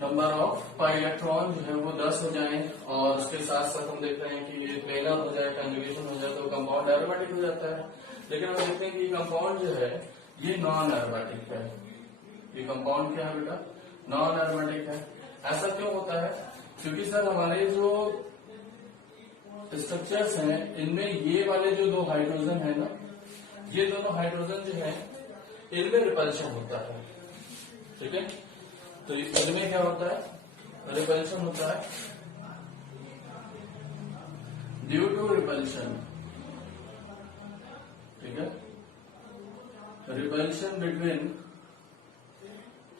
नंबर ऑफ पाई इलेक्ट्रॉन जो है वो 10 हो जाए और उसके साथ साथ हम देख रहे हैं कि ये प्लेनर हो जाए, कंजुगेशन हो जाए, तो कंपाउंड एरोमेटिक हो जाता है। लेकिन हम देखते हैं कि कंपाउंड जो है ये नॉन एरोमेटिक है। ये कंपाउंड क्या है बेटा? नॉन एरोमेटिक है। ऐसा क्यों होता है? क्योंकि सर हमारे जो स्ट्रक्चर्स हैं इनमें ये वाले जो 2 हाइड्रोजन है ना, ये दोनों हाइड्रोजन जो है इनमें रिपल्शन होता है। ठीक है, तो इसमें क्या होता है? रिपल्शन होता है ड्यू टू रिपल्शन। ठीक है, repulsion between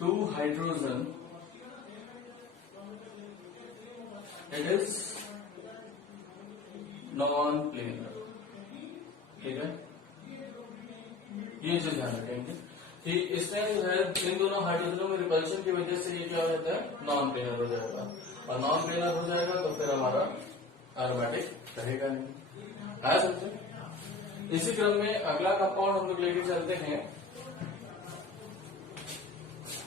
2 hydrogen, it is non planar. ठीक है, ये जो ध्यान रखेंगे कि इसमें जो है इन दोनों हाइड्रोजनों में रिपल्शन की वजह से ये क्या हो जाता है? नॉन प्लेनर हो जाएगा। और नॉन प्लेनर हो जाएगा तो फिर हमारा एरोमेटिक रहेगा नहीं। आया समझे? इसी क्रम में अगला कंपाउंड हम लोग लेके चलते हैं।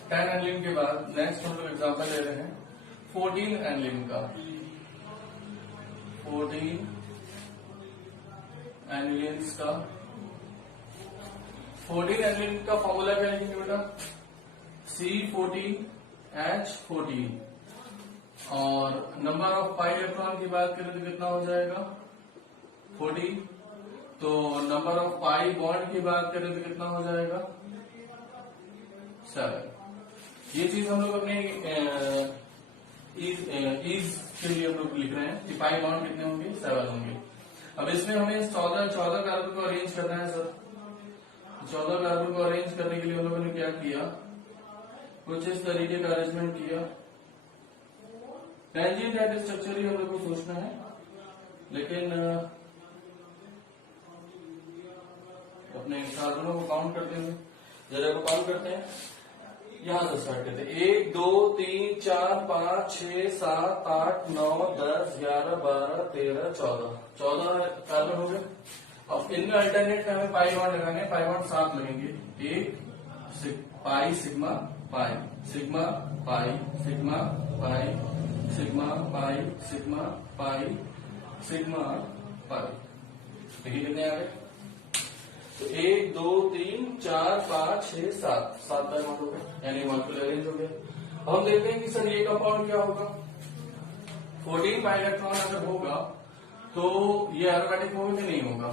10 एनिलीन के बाद नेक्स्ट हम लोग एग्जाम्पल ले रहे हैं 14 एनिलीन का। 14 एनिलीन्स का 14 एनिलीन का फॉर्मूला क्या लिखेंगे बेटा? C14H14। और नंबर ऑफ पाई इलेक्ट्रॉन की बात करें तो कितना हो जाएगा? 14। तो नंबर ऑफ पाई बॉन्ड की बात करें तो कितना हो जाएगा? 7। ये चीज हम लोग अपने ईज के लिए हम लोग लिख रहे हैं कि पाई बॉन्ड कितने होंगे? 7 होंगे। अब इसमें हमें 14 कार्बन को अरेंज करना है सर। 14 कार्बन को अरेंज करने के लिए हम लोगों ने क्या किया? कुछ इस तरीके का अरेंजमेंट किया। टेंजेंट एट स्ट्रक्चर ही हम लोग को सोचना है, लेकिन अपने कार्बनों को काउंट करते हैं, जरा को काउंट करते हैं। यहां से स्टार्ट करते हैं। 1 2 3 4 5 6 7 8 9 10 11 12 13 14 कार्बन हो गए। अब इनमें अल्टरनेट में हमें पाई बॉन्ड लगाने हैं। पाई बॉन्ड 7 लगेंगे। 1 pi sigma pi sigma pi sigma pi sigma pi sigma pi sigma pi. देखिए कितने आ गए? तो 1 2 3 4 5 6 7 पाई बॉन्ड हो गए, यानी मॉलिक्यूल अरेंज हो गए। अब हम देखते हैं कि सर ये कंपाउंड क्या होगा? 14 पाई इलेक्ट्रॉन अगर होगा तो ये एरोमेटिक होगा कि नहीं होगा?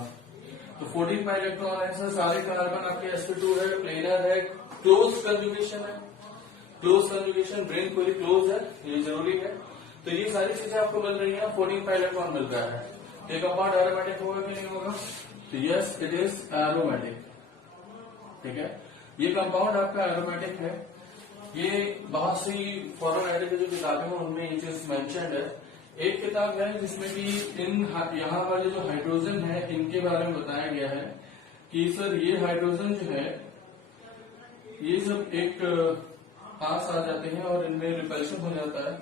तो 14 पाई इलेक्ट्रॉन है सर, सारे कार्बन आपके sp2 है, प्लेनर है, क्लोज कंजुगेशन है। क्लोज कंजुगेशन, ब्रेन पूरी क्लोज है, ये जरूरी है। तो ये सारी चीजें आपको मिल रही है। 14 पाई इलेक्ट्रॉन मिल रहा है। ये कंपाउंड एरोमेटिक होगा कि नहीं होगा? तो यस, इट इज एरोमेटिक। ठीक है, ये कंपाउंड आपका एरोमेटिक है। ये बहुत सी फॉरेन एड की जो किताबें हैं उनमें ये चीज मेंशन्ड है। एक किताब है जिसमें कि इन यहाँ वाले जो हाइड्रोजन है इनके बारे में बताया गया है कि सर ये हाइड्रोजन जो है ये सब एक पास आ जाते हैं और इनमें रिपल्शन हो जाता है।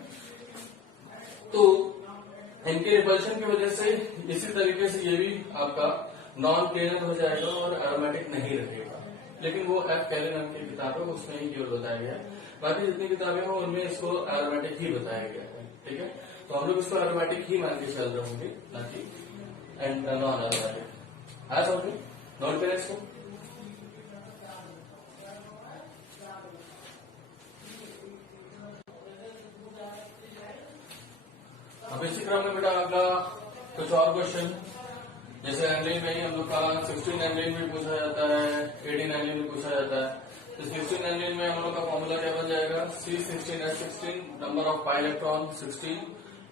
तो इनके रिपल्शन की वजह से इसी तरीके से ये भी आपका नॉन प्लेनर हो जाएगा और एरोमेटिक नहीं रहेगा। लेकिन वो एफ कैले नाम की किताब है, उसमें ही केवल बताया गया है। बाकी जितनी किताबें हैं उनमें इसको एरोमेटिक ही बताया गया है। ठीक है, तो हम लोग इसको एरोमेटिक ही मान के चल रहे होंगे, ना कि नॉन एरोमेटिक। आज होंगे नोट करें इसको। अब इसी क्रम में बेटा अगला कुछ और क्वेश्चन, जैसे एनिलीन में ही हम लोग का 16 एनिलीन भी पूछा जाता है, 18 एनिलीन भी पूछा जाता है। तो 16 एनिलीन में हम लोग का फॉर्मूला क्या बन जाएगा? C16H16, number of pi electron 16,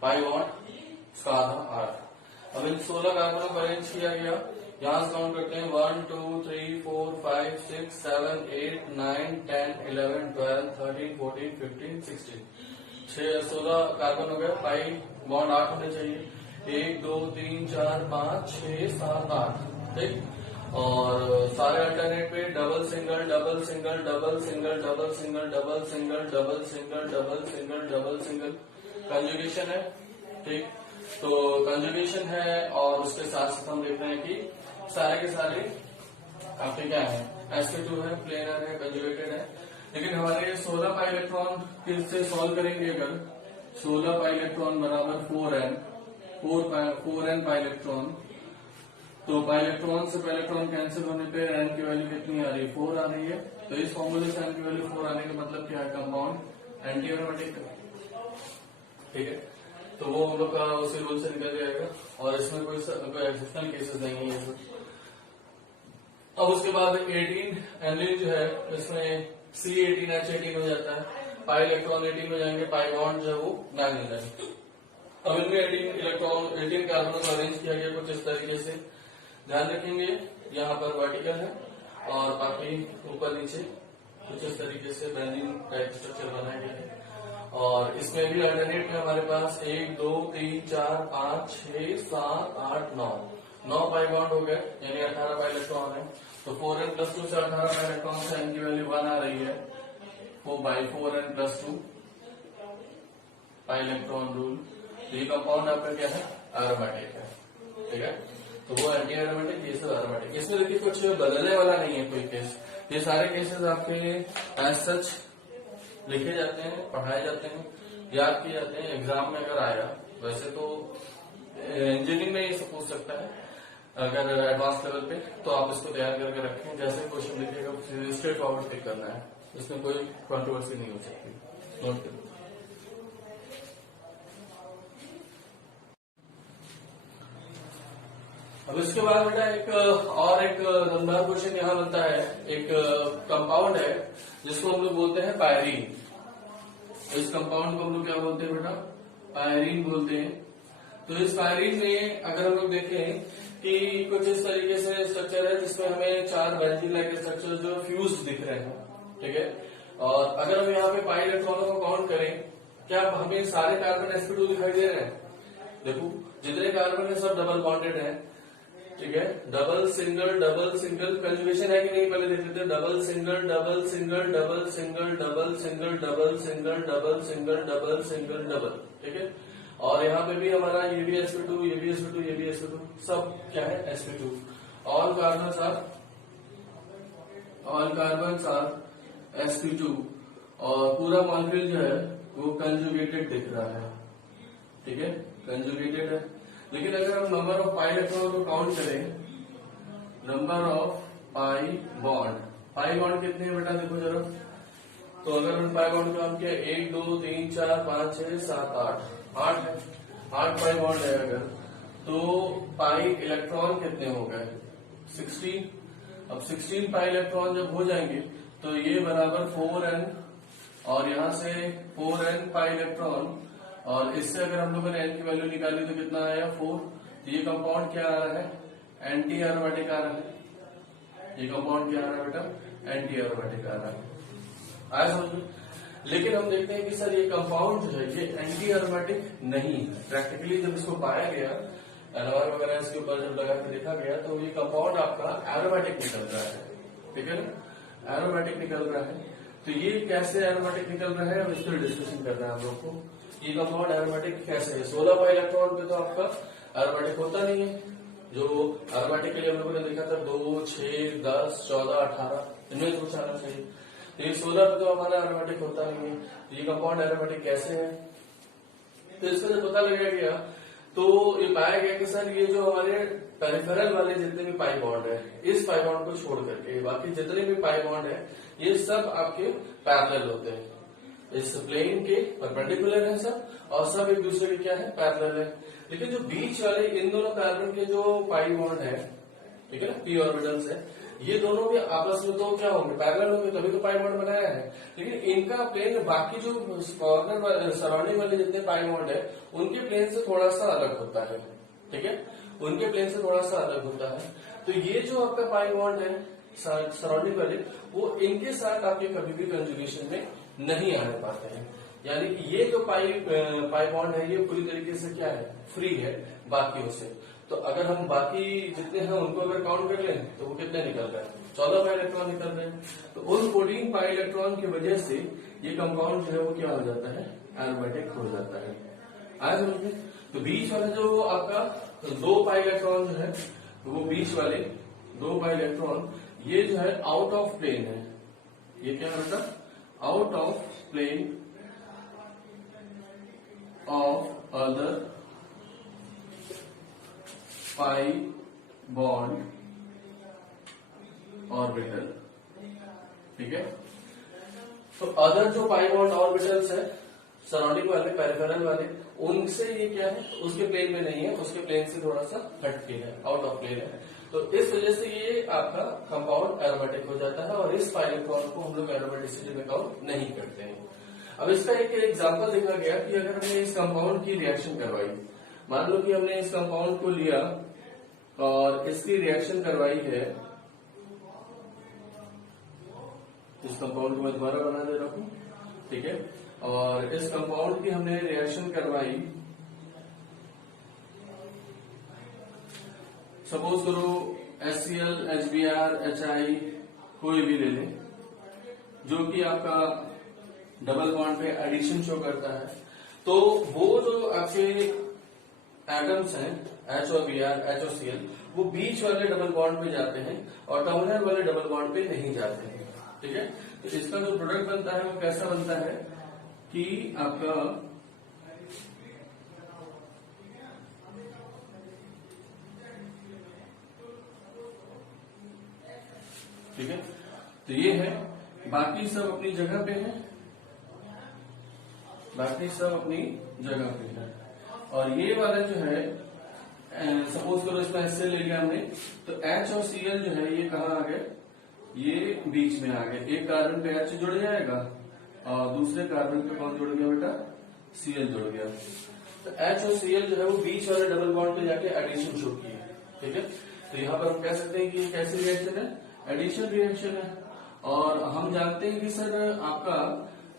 pi bond इसका आधा 8। अब इन 16 कार्बनों को अरेंज किया गया यहाँ से काउंट करते हैं 1 2 3 4 5 6 7 8 9 10 11 12 13 14 15 16 16 कार्बन हो गया। पाई बॉन्ड 8 होने चाहिए। 1 2 3 4 5 6 7 8, ठीक। और सारे अल्टरनेट पे double single double single double single double single double single double single double single double single conjugation है, ठीक। तो कंजुगेशन है और उसके साथ साथ हम देख रहे हैं कि सारे के सारे आपके क्या है, sp2 है, प्लेनर है, कंजुगेटेड है। लेकिन हमारे 16 पाई इलेक्ट्रॉन किससे सॉल्व करेंगे? अगर 16 पाई इलेक्ट्रॉन बराबर 4n पाई इलेक्ट्रॉन, तो पाई इलेक्ट्रॉन से पाई इलेक्ट्रॉन कैंसिल होने पे n की वैल्यू कितनी आ रही है? 4 आ रही है। तो इस फॉर्मूले से n की वैल्यू 4 आने का मतलब क्या है? कंपाउंड एंटी एरोमेटिक, ठीक है। तो वो हम लोग का उसी रूल से निकल जाएगा और इसमें कोई एक्सेप्शनल केसेस नहीं है ये सब। अब उसके बाद 18 एनिलीन जो है इसमें C18H18 हो जाता है। पाई इलेक्ट्रॉन 18 हो जाएंगे, पाई बॉन्ड जो है वो 9 हो जाएंगे। अब इनमें 18 कार्बन को अरेंज किया गया कुछ इस तरीके से। ध्यान रखेंगे यहाँ पर वर्टिकल है और बाकी ऊपर नीचे कुछ इस तरीके से बेंजीन का एक स्ट्रक्चर बनाया गया है। और इसमें भी अल्टरनेट में हमारे पास 1 2 3 4 5 6 7 8 9 पाई बॉन्ड हो गए, यानी 18 पाई इलेक्ट्रॉन है। तो 4n+2 से 18 पाई इलेक्ट्रॉन से n की वैल्यू 1 आ रही है। 4/4n+2 pi electron rule. ये कंपाउंड आपका क्या है? एरोमेटिक है, ठीक है। तो वो एंटी एरोमेटिक, ये सब एरोमेटिक। इसमें देखिए कुछ बदलने वाला नहीं है कोई केस। ये सारे केसेस आपके एज सच लिखे जाते हैं, पढ़ाए जाते हैं, याद किए जाते हैं। एग्जाम में अगर आया, वैसे तो इंजीनियरिंग में ये सब पूछ सकता है अगर एडवांस लेवल पे, तो आप इसको तैयार करके रखें। जैसे क्वेश्चन लिखिएगा स्ट्रेट फॉरवर्ड टिक करना है, इसमें कोई कंट्रोवर्सी नहीं हो सकती। नोट करें। अब इसके बाद बेटा एक नंबर क्वेश्चन यहाँ बनता है। एक कंपाउंड है जिसको हम लोग बोलते हैं पायरीन। इस कंपाउंड को हम लोग क्या बोलते हैं बेटा? पायरीन बोलते हैं। तो इस पायरीन में अगर हम लोग देखें कि कुछ इस तरीके से स्ट्रक्चर है जिसमें हमें 4 बेंजीन लाइक स्ट्रक्चर जो फ्यूज दिख रहे हैं, ठीक है। और अगर हम यहाँ पे पाई इलेक्ट्रॉनों को काउंट करें, क्या हमें सारे कार्बन sp2 दिखाई दे रहे हैं? देखो जितने कार्बन है सब डबल बॉन्डेड है, ठीक है। डबल सिंगल कंजुगेशन है कि नहीं पहले देख लेते हैं। Double single double single double single double single double single double single double single double, ठीक है। और यहाँ पे भी हमारा ये भी sp2, ये भी sp2, ये भी sp2, सब क्या है? sp2। All carbon are sp2 और पूरा मॉलिक्यूल जो है वो कंजुगेटेड दिख रहा है, ठीक है, कंजुगेटेड है। लेकिन अगर हम नंबर ऑफ पाई इलेक्ट्रॉन को काउंट करें, नंबर ऑफ पाई बॉन्ड कितने हैं बेटा? देखो जरा। तो अगर हम पाई बॉन्ड काउंट किया 1 2 3 4 5 6 7 8 है। 8 पाई बॉन्ड है अगर, तो पाई इलेक्ट्रॉन कितने हो गए? 16। अब 16 पाई इलेक्ट्रॉन जब हो जाएंगे तो ये बराबर 4n और यहाँ से 4n पाई इलेक्ट्रॉन, और इससे अगर हम लोगों ने n की वैल्यू निकाली तो कितना आया? 4। ये कंपाउंड क्या आ रहा है? एंटी एरोमेटिक आ रहा है। ये कंपाउंड क्या आ रहा है बेटा? एंटी एरोमेटिक आ रहा है। आया समझ में? लेकिन हम देखते हैं कि सर ये कंपाउंड जो है ये एंटी एरोमेटिक नहीं। प्रैक्टिकली जब इसको पाया गया, एलओआर वगैरह इसके ऊपर जब लगा के देखा गया, तो ये कंपाउंड आपका एरोमेटिक निकल रहा है, ठीक है ना? एरोमेटिक निकल रहा है। तो ये कैसे एरोमेटिक निकल रहा है, अब इस पर डिस्कशन करना है हम लोग को। ये कंपाउंड एरोमेटिक कैसे है? 16 पाई इलेक्ट्रॉन पे तो आपका एरोमेटिक होता नहीं है। जो एरोमेटिक के लिए हम लोगों ने देखा था 2 6 10 14 18, इनमें से कुछ आना चाहिए। तो ये 16 पे तो हमारा एरोमेटिक होता नहीं है। ये कंपाउंड एरोमेटिक कैसे है? तो इसका जब पता लगाया गया तो ये पाया गया कि सर ये जो हमारे पेरिफेरल वाले जितने भी पाई बॉन्ड है, इस पाई बॉन्ड को छोड़ करके बाकी जितने भी पाई बॉन्ड है ये सब आपके पैरेलल होते हैं। इस प्लेन के परपेंडिकुलर है सब, और सब एक दूसरे के क्या है? पैरेलल है। लेकिन जो बीच वाले इन दोनों कार्बन के जो पाई बॉन्ड है, ठीक है ना, p ऑर्बिटल्स है, ये दोनों के आपस में तो क्या होंगे? पैरेलल होंगे, तभी तो पाई बॉन्ड बनाया है। लेकिन इनका प्लेन बाकी जो कॉर्नर सराउंडिंग वाले जितने पाई बॉन्ड है उनके प्लेन से थोड़ा सा अलग होता है, ठीक है। उनके प्लेन से थोड़ा सा अलग होता है। तो ये जो आपका पाई बॉन्ड है सराउंडिंग वाले, वो इनके साथ आपके कभी भी कंजुगेशन में नहीं आने पाते हैं। यानी कि ये जो पाई बॉन्ड है ये पूरी तरीके से क्या है, फ्री है बाकियों से। तो अगर हम बाकी जितने हैं उनको अगर काउंट कर लें तो वो कितने निकल रहे हैं, 14 पाई इलेक्ट्रॉन निकल रहे हैं। तो उन 14 पाई इलेक्ट्रॉन की वजह से ये कंपाउंड जो है वो क्या हो जाता है, एरोमेटिक हो जाता है। आया समझ में? तो बीच वाला जो आपका 2 पाई इलेक्ट्रॉन जो है, वो बीच वाले 2 पाई इलेक्ट्रॉन ये जो है आउट ऑफ प्लेन है। ये क्या मतलब, out of plane of other pi bond orbital. ठीक है, तो अदर जो पाई बॉन्ड ऑर्बिटल्स है सराउंडिंग वाले पेरिफेरल वाले, उनसे ये क्या है, उसके प्लेन में नहीं है, उसके प्लेन से थोड़ा सा हटके है, आउट ऑफ प्लेन है। तो इस वजह से ये आपका कंपाउंड एरोमेटिक हो जाता है और इस पाई इलेक्ट्रॉन को हम लोग एरोमेटिसिटी में काउंट नहीं करते हैं। अब इसका एक एग्जांपल देखा गया कि अगर हमने इस कंपाउंड की रिएक्शन करवाई, मान लो कि हमने इस कंपाउंड को लिया और इसकी रिएक्शन करवाई है, इस कंपाउंड को मैं दोबारा बना दे रहा हूं, ठीक है, और इस कंपाउंड की हमने रिएक्शन करवाई, सपोज करो HCl, HBr, HI कोई भी ले लें, जो कि आपका डबल बॉन्ड पे एडिशन शो करता है। तो वो जो आपके एटम्स हैं H और Br, H और Cl, वो बीच वाले डबल बॉन्ड पे जाते हैं और टर्मिनल वाले डबल बॉन्ड पे नहीं जाते हैं। ठीक है, तो इसका जो प्रोडक्ट बनता है वो कैसा बनता है कि आपका ठीक है, तो ये है, बाकी सब अपनी जगह पे है, बाकी सब अपनी जगह पे है। और ये वाला जो है सपोज करो इसमें HCl ले लिया हमने, तो H और Cl जो है ये कहाँ आ गए, ये बीच में आ गए। एक कार्बन पे H जुड़ जाएगा और दूसरे कार्बन पे कौन जुड़ गया बेटा, Cl जुड़ गया। तो H और Cl जो है वो बीच वाले डबल बॉन्ड पे जाके एडिशन शो किए। ठीक है, तो यहाँ पर हम कह सकते हैं कि ये कैसी रिएक्शन है, एडिशन रिएक्शन है। और हम जानते हैं कि सर आपका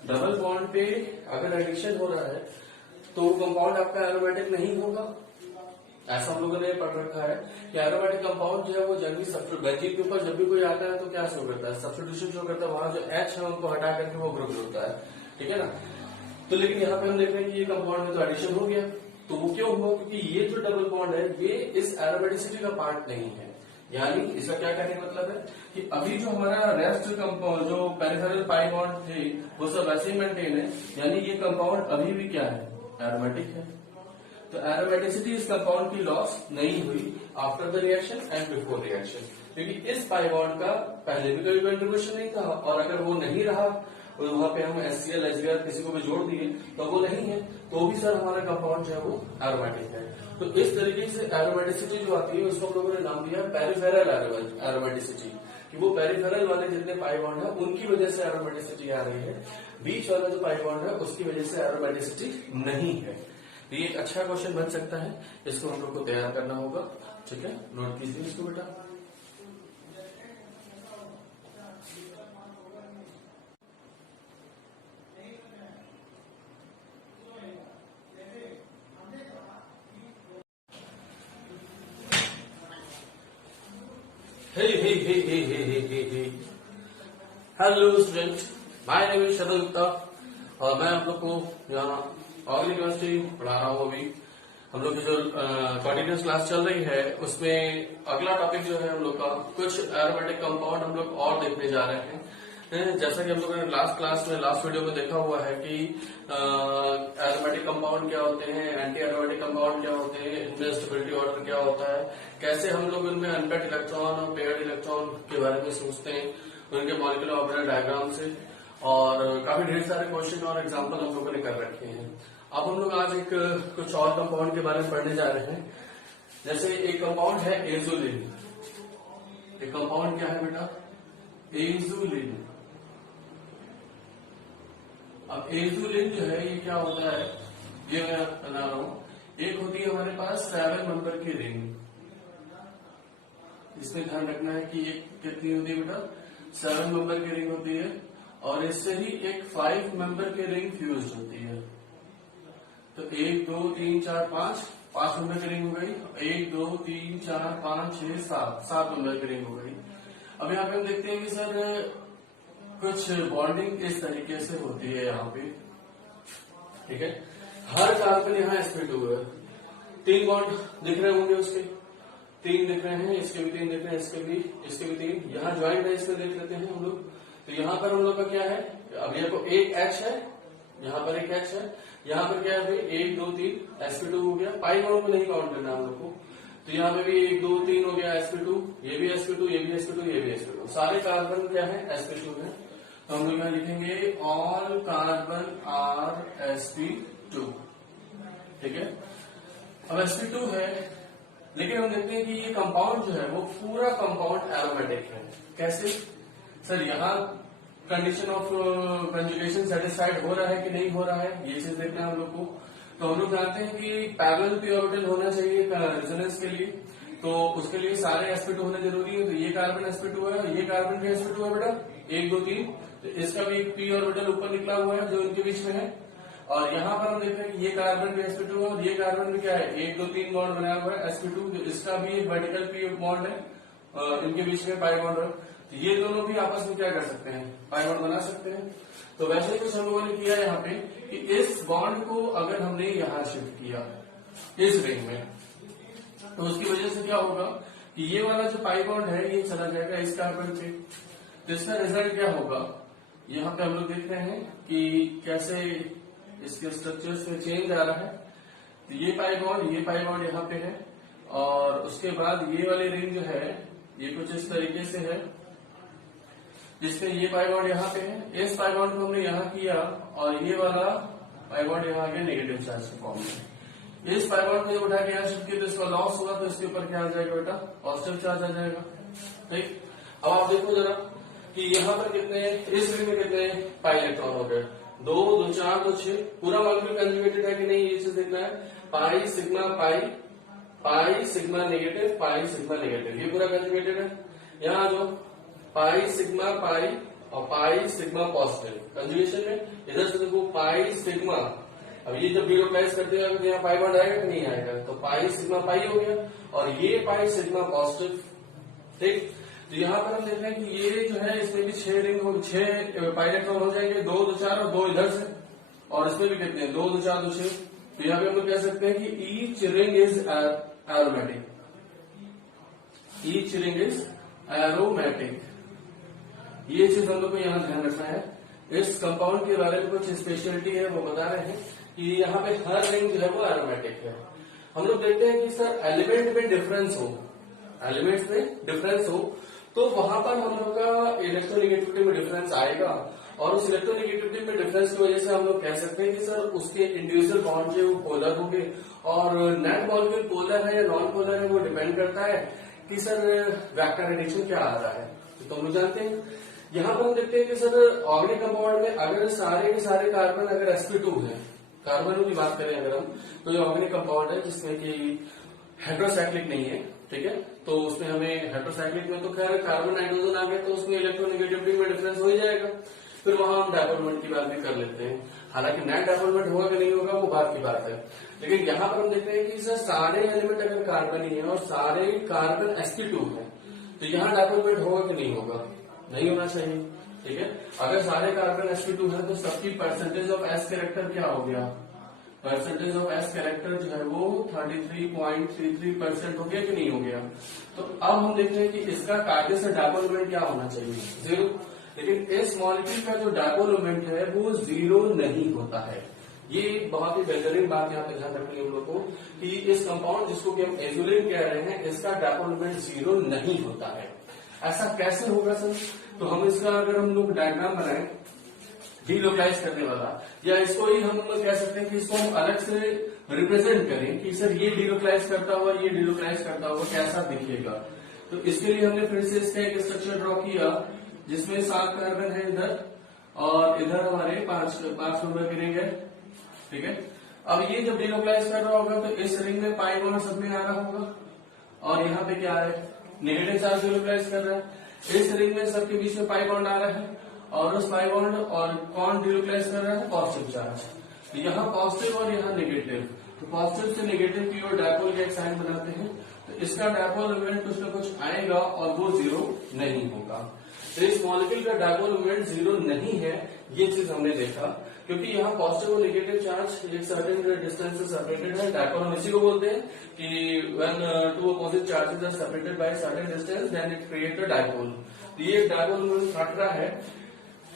डबल बॉन्ड पे अगर एडिशन हो रहा है तो कंपाउंड आपका एरोमेटिक नहीं होगा। ऐसा हम लोगों ने पढ़ रखा है कि एरोमेटिक कंपाउंड जो है वो जनरली बेंजीन के ऊपर जब भी कोई आता है तो क्या शो करता है, सब्स्टिट्यूशन शो करता है, वहां जो H है उनको हटा करके वो ग्रुप होता है। ठीक है ना, तो लेकिन यहाँ पे हम देख रहे हैं कि ये कंपाउंड में तो एडिशन हो गया, तो वो क्यों हुआ, क्योंकि ये जो डबल बॉन्ड है ये इस एरोमेटिसिटी का पार्ट नहीं है। यानी इसका क्या कहने का मतलब है कि अभी जो हमारा रेस्ट कंपाउंड जो पेरिफेरल पाई बॉन्ड थे वो सब वैसे ही मेंटेन है, यानी ये कंपाउंड अभी भी क्या है, एरोमेटिक है। तो एरोमेटिसिटी इस कंपाउंड की लॉस नहीं हुई after the reaction and before reaction, क्योंकि इस पाई बॉन्ड का पहले भी कोई कंट्रीब्यूशन नहीं था, और अगर वो नहीं रहा और वहां पे हम HCl, HBr किसी को भी जोड़ दिए तो वो नहीं है, तो भी सर हमारा कंपाउंड जो है वो एरोमेटिक है। तो इस तरीके से एरोमेटिसिटी जो आती है उसको हम लोगों ने नाम दिया पेरिफेरल एरोमेटिसिटी, कि वो पेरिफेरल वाले जितने पाई बॉन्ड है उनकी वजह से एरोमेटिसिटी आ रही है, बीच वाला जो पाई बॉन्ड है उसकी वजह से एरोमेटिसिटी नहीं है। तो ये एक अच्छा क्वेश्चन बन सकता है, इसको हम लोग को तैयार करना होगा। ठीक है, नोट कीजिए इसको बेटा। Hello student, my name is Sharad Gupta और मैं आप लोग को यहाँ ऑर्गन यूनिवर्सिटी पढ़ा रहा हूँ। अभी हम लोग की जो कॉन्टिन्यूस क्लास चल रही है उसमें अगला टॉपिक जो है हम लोग का कुछ एरोमेटिक कंपाउंड हम लोग और देखने जा रहे हैं। जैसा कि हम लोगों ने लास्ट क्लास में लास्ट वीडियो में देखा हुआ है कि एरोमेटिक कंपाउंड क्या होते हैं, एंटी एरोमेटिक कंपाउंड क्या होते हैं, इनमें स्टेबिलिटी ऑर्डर क्या होता है, कैसे हम लोग उनमें अनपेयर्ड इलेक्ट्रॉन और पेयर्ड इलेक्ट्रॉन के बारे में सोचते हैं उनके मॉलिक्यूलर ऑर्बिटल डायग्राम से, और काफी ढेर सारे क्वेश्चन और एग्जाम्पल हम लोगों ने कर रखे हैं। अब हम लोग आज एक कुछ और कंपाउंड के बारे में पढ़ने जा रहे हैं। जैसे एक कंपाउंड है एजुलिन। एक कंपाउंड क्या है बेटा, एजुलिन। अब एजुलिन जो है ये क्या होता है, ये मैं बना रहा हूं। एक होती है हमारे पास 7 नंबर की रिंग, इसमें ध्यान रखना है कि एक कितनी होती है बेटा, 7 मेंबर की रिंग होती है, और इससे ही एक 5 मेंबर की रिंग फ्यूज होती है। तो 1 2 3 4 5 मेंबर की रिंग हो गई। 1 2 3 4 5 6 7 मेंबर की रिंग हो गई। अब यहाँ पे हम देखते हैं कि सर कुछ बॉन्डिंग इस तरीके से होती है यहाँ पे, ठीक है। हर कार्बन यहाँ sp2 है, 3 बॉन्ड दिख रहे होंगे उसके, 3 दिख रहे हैं, इसके भी 3 दिख रहे हैं, इसके भी 3, यहाँ ज्वाइंट है, इसमें देख लेते हैं हम लोग। तो यहाँ पर हम लोग का क्या है, अब ये को एक H है, यहाँ पर एक H है, यहाँ पर क्या है भाई 1 2 3 sp2 हो गया। पाई बॉन्ड को नहीं काउंट करना हम लोग को, तो यहाँ पे भी 1 2 3 हो गया sp2, ये भी sp2, ये भी sp2, ये भी sp2, सारे कार्बन क्या है sp2 है। तो हम लोग यहाँ लिखेंगे ऑल कार्बन आर sp2, ठीक है। अब sp2 है, लेकिन हम देखते हैं कि ये कंपाउंड जो है वो पूरा कंपाउंड एरोमेटिक है। कैसे सर, यहाँ कंडीशन ऑफ कंजुगेशन सेटिस्फाइड हो रहा है कि नहीं हो रहा है, ये चीज देखना है हम लोग को। तो हम लोग जानते हैं कि पैरेलल p ऑर्बिटल होना चाहिए रेजोनेंस के लिए, तो उसके लिए सारे sp2 होने जरूरी है। तो ये कार्बन sp2 है, ये कार्बन भी sp2 है बेटा, 1 2 3, तो इसका भी एक p ऑर्बिटल ऊपर निकला हुआ है जो इनके बीच में है। और यहाँ पर हम देख रहे हैं कि ये कार्बन भी sp2 है, और ये कार्बन भी क्या है 1 2 3 बॉन्ड बनाया हुआ है sp2, तो इसका भी एक वर्टिकल p बॉन्ड है, इनके बीच में पाई बॉन्ड है। तो ये दोनों भी आपस में क्या कर सकते हैं, पाई बॉन्ड बना सकते हैं। तो वैसे ही कुछ हम लोगों ने किया यहाँ पे कि इस बॉन्ड को अगर हमने यहाँ शिफ्ट किया इस रिंग में, तो उसकी वजह से क्या होगा कि ये वाला जो पाई बॉन्ड है ये चला जाएगा इस कार्बन पे। तो इसका रिजल्ट क्या होगा, यहाँ पे हम लोग देख रहे हैं कि कैसे इसके स्ट्रक्चर्स में चेंज आ रहा है। तो ये पाई बॉन्ड यहाँ पे है, और उसके बाद ये वाली रिंग जो है ये कुछ इस तरीके से है, जिसमें ये पाई बॉन्ड यहाँ पे है। इस पाई बॉन्ड को हमने यहाँ किया, और ये वाला पाई बॉन्ड यहाँ आ गया नेगेटिव चार्ज के फॉर्म में। इस पाई बॉन्ड को जब उठा के यहाँ शिफ्ट किया तो इसका लॉस हुआ, तो इसके ऊपर क्या आ जाएगा बेटा, पॉजिटिव चार्ज आ जाएगा, ठीक। अब आप देखो जरा कि यहाँ पर कितने, इस रिंग में कितने पाई इलेक्ट्रॉन हो गए, 2 2 4 2 6, पूरा मॉलिक्यूल कंजुगेटेड है कि नहीं, ये चीज देखना है। Pi sigma pi, pi sigma negative, pi sigma negative, ये पूरा कंजुगेटेड है। यहाँ जो पाई सिग्मा पाई और पाई सिग्मा पॉजिटिव कंजुगेशन में, इधर से देखो पाई सिग्मा, अब ये जब डिलोक्लाइज करते हैं तो यहाँ पाई बॉन्ड आएगा कि नहीं आएगा, तो पाई सिग्मा पाई हो गया, और ये पाई सिग्मा पॉजिटिव, ठीक। तो यहाँ पर हम देख रहे हैं कि ये जो है इसमें भी 6 रिंग हो, 6 पाई इलेक्ट्रॉन हो जाएंगे, 2 2 4 और 2 इधर से, और इसमें भी कितने हैं 2 2 4 2 6। तो यहाँ पे हम लोग कह सकते हैं कि each ring is aromatic, each ring is aromatic. ये चीज हम लोग को यहाँ ध्यान रखना है। इस कंपाउंड के बारे में कुछ स्पेशलिटी है, वो बता रहे हैं कि यहाँ पे हर रिंग जो है वो एरोमेटिक है। हम लोग देखते हैं कि सर एलिमेंट में डिफरेंस हो, एलिमेंट्स में डिफरेंस हो, तो वहां पर हम लोग का इलेक्ट्रोनेगेटिविटी में डिफरेंस आएगा, और उस इलेक्ट्रोनेगेटिविटी में डिफरेंस की वजह से हम लोग कह सकते हैं कि सर उसके इंडिविजुअल बॉन्ड जो वो पोलर होंगे, और नेट मॉलिक्यूल पोलर है या नॉन पोलर है वो डिपेंड करता है कि सर वेक्टर एडिशन क्या आ रहा है। तो हम लोग जानते हैं, यहाँ पर हम देखते हैं कि सर ऑर्गेनिक कंपाउंड में अगर सारे के सारे कार्बन अगर sp2 है, कार्बनों की बात करें अगर हम, तो ये ऑर्गेनिक कंपाउंड है जिसमें कि हेट्रोसाइक्लिक नहीं है, ठीक है। तो उसमें हमें हेट्रोसाइक्लिक में तो खैर कार्बन नाइट्रोजन आ गया, तो उसमें इलेक्ट्रोनेगेटिविटी में डिफरेंस हो ही जाएगा, फिर वहां हम डायपोलमेंट की बात भी कर लेते हैं। हालांकि नेट डायपोलमेंट होगा कि नहीं होगा वो बात की बात है, लेकिन यहाँ पर हम देखते हैं कि सर सारे एलिमेंट अगर कार्बन ही है और सारे कार्बन sp2 है, तो यहाँ डायपोलमेंट होगा कि नहीं होगा, नहीं होना चाहिए, ठीक है। अगर सारे कार्बन sp2 है तो सबकी परसेंटेज ऑफ s कैरेक्टर क्या हो गया, परसेंटेज ऑफ s कैरेक्टर जो है वो 33.33% हो गया कि नहीं हो गया। तो अब हम देखते हैं कि इसका कायदे से डायपोलमेंट क्या होना चाहिए, 0। लेकिन इस मॉलिक्यूल का जो डायपोलमेंट है वो 0 नहीं होता है। ये एक बहुत ही बेहतरीन बात यहाँ पे ध्यान रखनी है हम लोग को कि इस कंपाउंड जिसको कि हम एजुलिन कह रहे हैं, इसका डायपोलमेंट 0 नहीं होता है। ऐसा कैसे होगा सर, तो हम इसका अगर हम लोग डायग्राम बनाए डीलोकलाइज करने वाला, या इसको ही हम कह सकते हैं कि इसको हम अलग से रिप्रेजेंट करें कि सर ये डीलोकलाइज करता हुआ ये डीलोकलाइज करता हुआ कैसा दिखेगा। तो इसके लिए हमने फिर से इसका एक स्ट्रक्चर ड्रॉ किया जिसमें 7 कार्बन है इधर, और इधर हमारे 5 नंबर की रिंग है, ठीक है। अब ये जब डीलोकलाइज कर रहा होगा तो इस रिंग में पाई बॉन्ड सब में आ रहा होगा, और यहाँ पे क्या है नेगेटिव चार्ज डिलोकलाइज कर रहा है। इस रिंग में सबके बीच में पाई बॉन्ड आ रहा है और उस पाई बॉन्ड और कौन डिलोकलाइज कर रहा है? Positive charge. तो यहाँ पॉजिटिव और यहाँ नेगेटिव, तो पॉजिटिव से नेगेटिव की ओर डायपोल का एक साइन बनाते हैं, तो इसका डायपोल मोमेंट कुछ ना कुछ आएगा और वो जीरो नहीं होगा। तो इस मॉलिक्यूल का डायपोल मोमेंट जीरो नहीं है, ये चीज हमने देखा, क्योंकि यहाँ पॉजिटिव और नेगेटिव चार्ज एक सर्टेन डिस्टेंस से सेपरेटेड है। डायपोल हम इसी को बोलते हैं कि when two opposite charges are separated by certain distance then it create a dipole. ये एक डायपोल मोमेंट काट रहा है,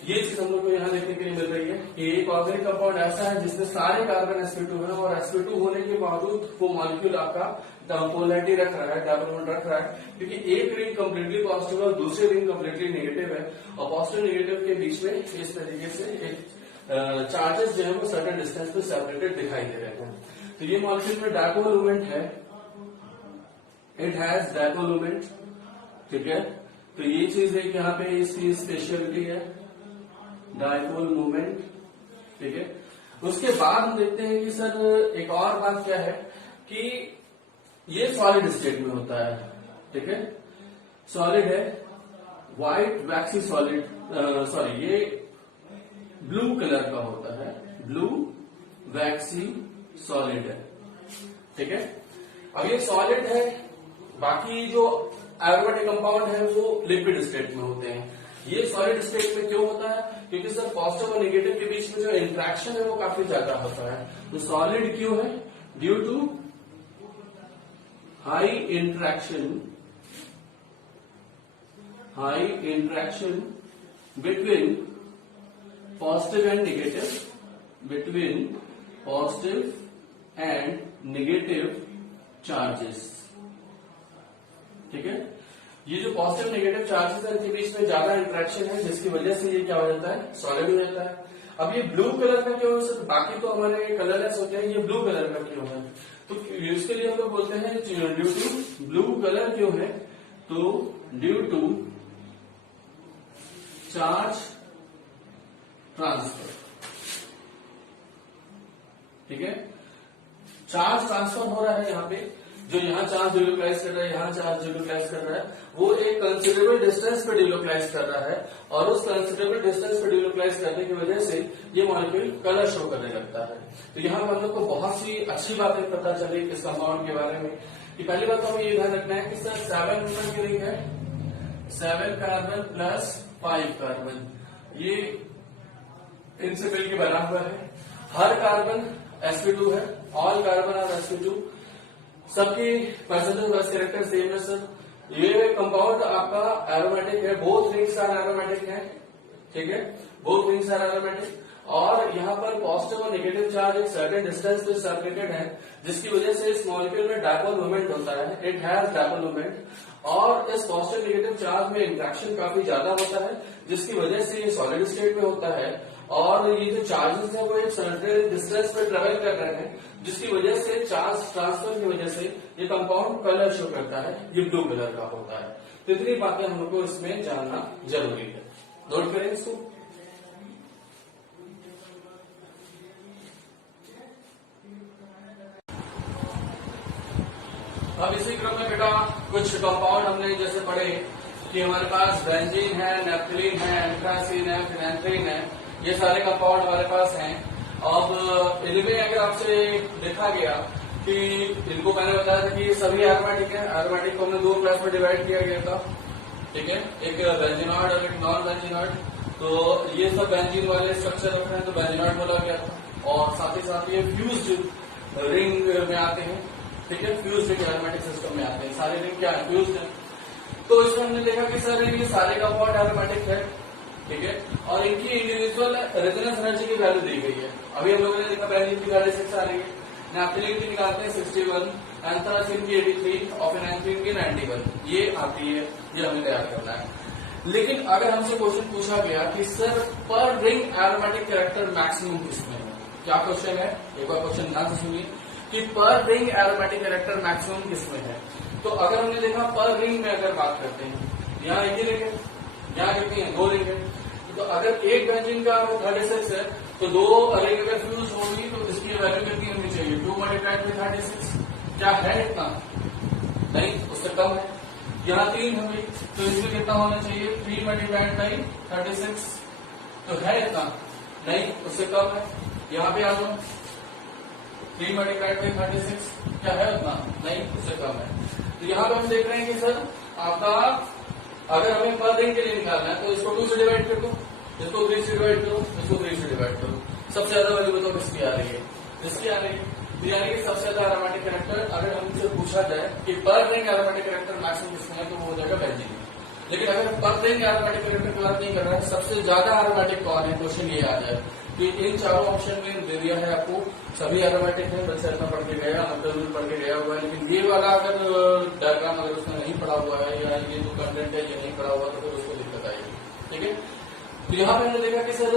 ये चीज हम लोग को यहाँ देखने के लिए मिल रही है कि एक ऑर्गेनिक कंपाउंड ऐसा है जिसमें सारे कार्बन sp2 है और sp2 होने के बावजूद वो मॉलिक्यूल आपका पोलैरिटी रख रहा है, डायपोल मोमेंट रख रहा है, क्योंकि एक रिंग कम्प्लीटली पॉजिटिव और दूसरी रिंग कम्प्लीटली नेगेटिव है और पॉजिटिव नेगेटिव के बीच में इस तरीके से एक चार्जेस जो है वो सर्टेन डिस्टेंस पे सेपरेटेड दिखाई दे रहे हैं। तो ये मॉलिक्यूल में डायपोल मोमेंट है, इट हैज डायपोल मोमेंट, ठीक है। तो ये चीज है कि यहाँ पे इसकी स्पेशलिटी है डायपोल मोमेंट, ठीक है। उसके बाद हम देखते हैं कि सर एक और बात क्या है कि ये सॉलिड स्टेट में होता है, ठीक है, सॉलिड है, व्हाइट वैक्सी सॉलिड, सॉरी ये ब्लू कलर का होता है, ब्लू वैक्सी सॉलिड है, ठीक है। अब ये सॉलिड है, बाकी जो एरोमेटिक कंपाउंड है वो लिक्विड स्टेट में होते हैं। ये सॉलिड स्टेट में क्यों होता है? क्योंकि सर पॉजिटिव और नेगेटिव के बीच में जो इंट्रैक्शन है वो काफी ज्यादा होता है। तो सॉलिड क्यों है? Due to high interaction between positive and negative, between positive and negative charges, ठीक है। ये जो पॉजिटिव नेगेटिव चार्जेस है इनके बीच में ज्यादा इंट्रैक्शन है, जिसकी वजह से ये क्या हो जाता है? सॉलिड हो जाता है। अब ये ब्लू कलर का क्यों है? बाकी तो हमारे कलरलेस होते हैं, ये ब्लू कलर का क्यों है? तो इसके लिए हम लोग बोलते हैं ड्यू टू ब्लू कलर क्यों है? तो ड्यू टू चार्ज ट्रांसफर, ठीक है। चार्ज ट्रांसफर हो रहा है यहाँ पे, जो यहाँ चार्ज डिलोकलाइज कर रहा है, यहाँ चार्ज डिलोकलाइज कर रहा है, वो एक कंसिडरेबल डिस्टेंस पे डिलोकलाइज कर रहा है और उस कंसिडरेबल डिस्टेंस पे डिलोकलाइज करने की वजह से ये मॉलिक्यूल कलर शो करने लगता है। तो यहाँ पर हम लोग को बहुत सी अच्छी बातें पता चली इस कंपाउंड के बारे में कि पहली बात तो हमें ये ध्यान रखना है कि सर 7 नंबर की रिंग है, 7 कार्बन प्लस 5 कार्बन, ये इनसे मिलकर बना हुआ है। हर कार्बन sp2 है, ऑल कार्बन आर sp2, सबकी परसेंटेज बस कैरेक्टर सेम है सर। ये कंपाउंड आपका एरोमेटिक है, बोथ रिंग्स आर एरोमेटिक है, ठीक है, बोथ रिंग्स आर एरोमेटिक। और यहाँ पर पॉजिटिव और नेगेटिव चार्ज एक सर्टेन डिस्टेंस पे सेपरेटेड है, जिसकी वजह से इस मॉलिक्यूल में डायपोल मोमेंट होता है, इट हैज डायपोल मोमेंट। और इस पॉजिटिव नेगेटिव चार्ज में इंट्रैक्शन काफी ज्यादा होता है, जिसकी वजह से ये सॉलिड स्टेट में होता है। और ये जो चार्जेस है वो एक सर्टेन डिस्टेंस पे ट्रेवल कर रहे हैं, जिसकी वजह से चार्ज ट्रांसफर की वजह से ये कंपाउंड कलर शो करता है, ये ब्लू कलर का होता है। तो इतनी बातें हम लोग को इसमें जानना जरूरी है, नोट करें इसको। अब इसी क्रम में बेटा कुछ कंपाउंड हमने जैसे पढ़े कि हमारे पास बेंजीन है, नेफ्थलीन है, एंथ्रासीन है, फिनेंथ्रीन है, ये सारे कंपाउंड हमारे पास हैं। अब इनमें अगर आपसे देखा गया कि इनको मैंने बताया था कि ये सभी एरोमेटिक है, एरोमेटिक को हमने 2 क्लास में डिवाइड किया गया था, ठीक है, एक बेंजीनॉइड और एक नॉन बेंजीनॉइड। तो ये सब बेंजीन वाले स्ट्रक्चर रख रहे हैं तो बेंजीनॉइड बोला गया था। और साथ ही साथ ये फ्यूज्ड रिंग में आते हैं, ठीक है, फ्यूज्ड रिंग एरोमेटिक सिस्टम में आते हैं, सारे रिंग क्या है? फ्यूज्ड है। तो इसमें हमने देखा कि सर ये सारे कंपाउंड एरोमेटिक है, ठीक है, और इनकी इंडिविजुअल रेजोनेंस एनर्जी की वैल्यू दी गई है। अभी हम लोगों ने देखा बेंजीन की वैल्यू 6 आ रही है, नेफ्थलीन की निकालते हैं 61, एंथ्रासीन की 83 और फिनेंथ्रीन की 91, ये आती है, ये हमें तैयार करना है। लेकिन अगर हमसे क्वेश्चन पूछा गया कि सर पर रिंग एरोमेटिक कैरेक्टर मैक्सिमम किसमें है, क्या क्वेश्चन है? एक बार क्वेश्चन ध्यान से सुनिए कि पर रिंग एरोमेटिक कैरेक्टर मैक्सिमम किसमें है। तो अगर हमने देखा पर रिंग में अगर बात करते हैं, यहाँ एक ही रिंग है, यहाँ कितनी है? 2 रिंग है। तो अगर एक बेंजीन का वो 36 है तो 2 रिंग अगर फ्यूज होगी तो इसकी वैल्यू कितनी होनी चाहिए? 2 × 36। क्या है इतना? नहीं, उससे कम है। यहाँ 3 होगी, तो इसमें कितना होना चाहिए 3 मल्टीप्लाइड बाई 36, तो है इतना नहीं, उससे कम है। यहाँ पे आ जाओ 3 मल्टीप्लाइड बाई 36 क्या है उतना नहीं, उससे कम है। तो यहाँ पे हम देख रहे हैं कि सर आपका अगर हमें पर रिंग के लिए निकालना है तो इसको 2 से डिवाइड कर दो, इसको 3 से डिवाइड करो, इसको 3 से डिवाइड करो। सबसे ज्यादा वैल्यू बताओ किसकी आ रही है, इसकी आ रही है। तो यानी कि सबसे ज्यादा एरोमेटिक कैरेक्टर अगर हमसे पूछा जाए कि पर रिंग एरोमेटिक कैरेक्टर मैक्सिमम किसमें है तो वो हो जाएगा बेंजीन। लेकिन अगर पर रिंग एरोमेटिक कैरेक्टर की बात नहीं कर रहा है, सबसे ज्यादा एरोमेटिक कौन है, क्वेश्चन ये आ जाए कि इन चारों ऑप्शन में दे दिया है आपको सभी एरोमेटिक है, बच्चा इतना पढ़ के गया, मतलब पढ़ के गया हुआ है, लेकिन ये वाला अगर डायग्राम अगर उसने नहीं पढ़ा हुआ है या ये जो कंटेंट है ये नहीं पढ़ा हुआ तो फिर उसको दिक्कत आएगी। ठीक है, तो यहाँ पे हमने देखा कि सर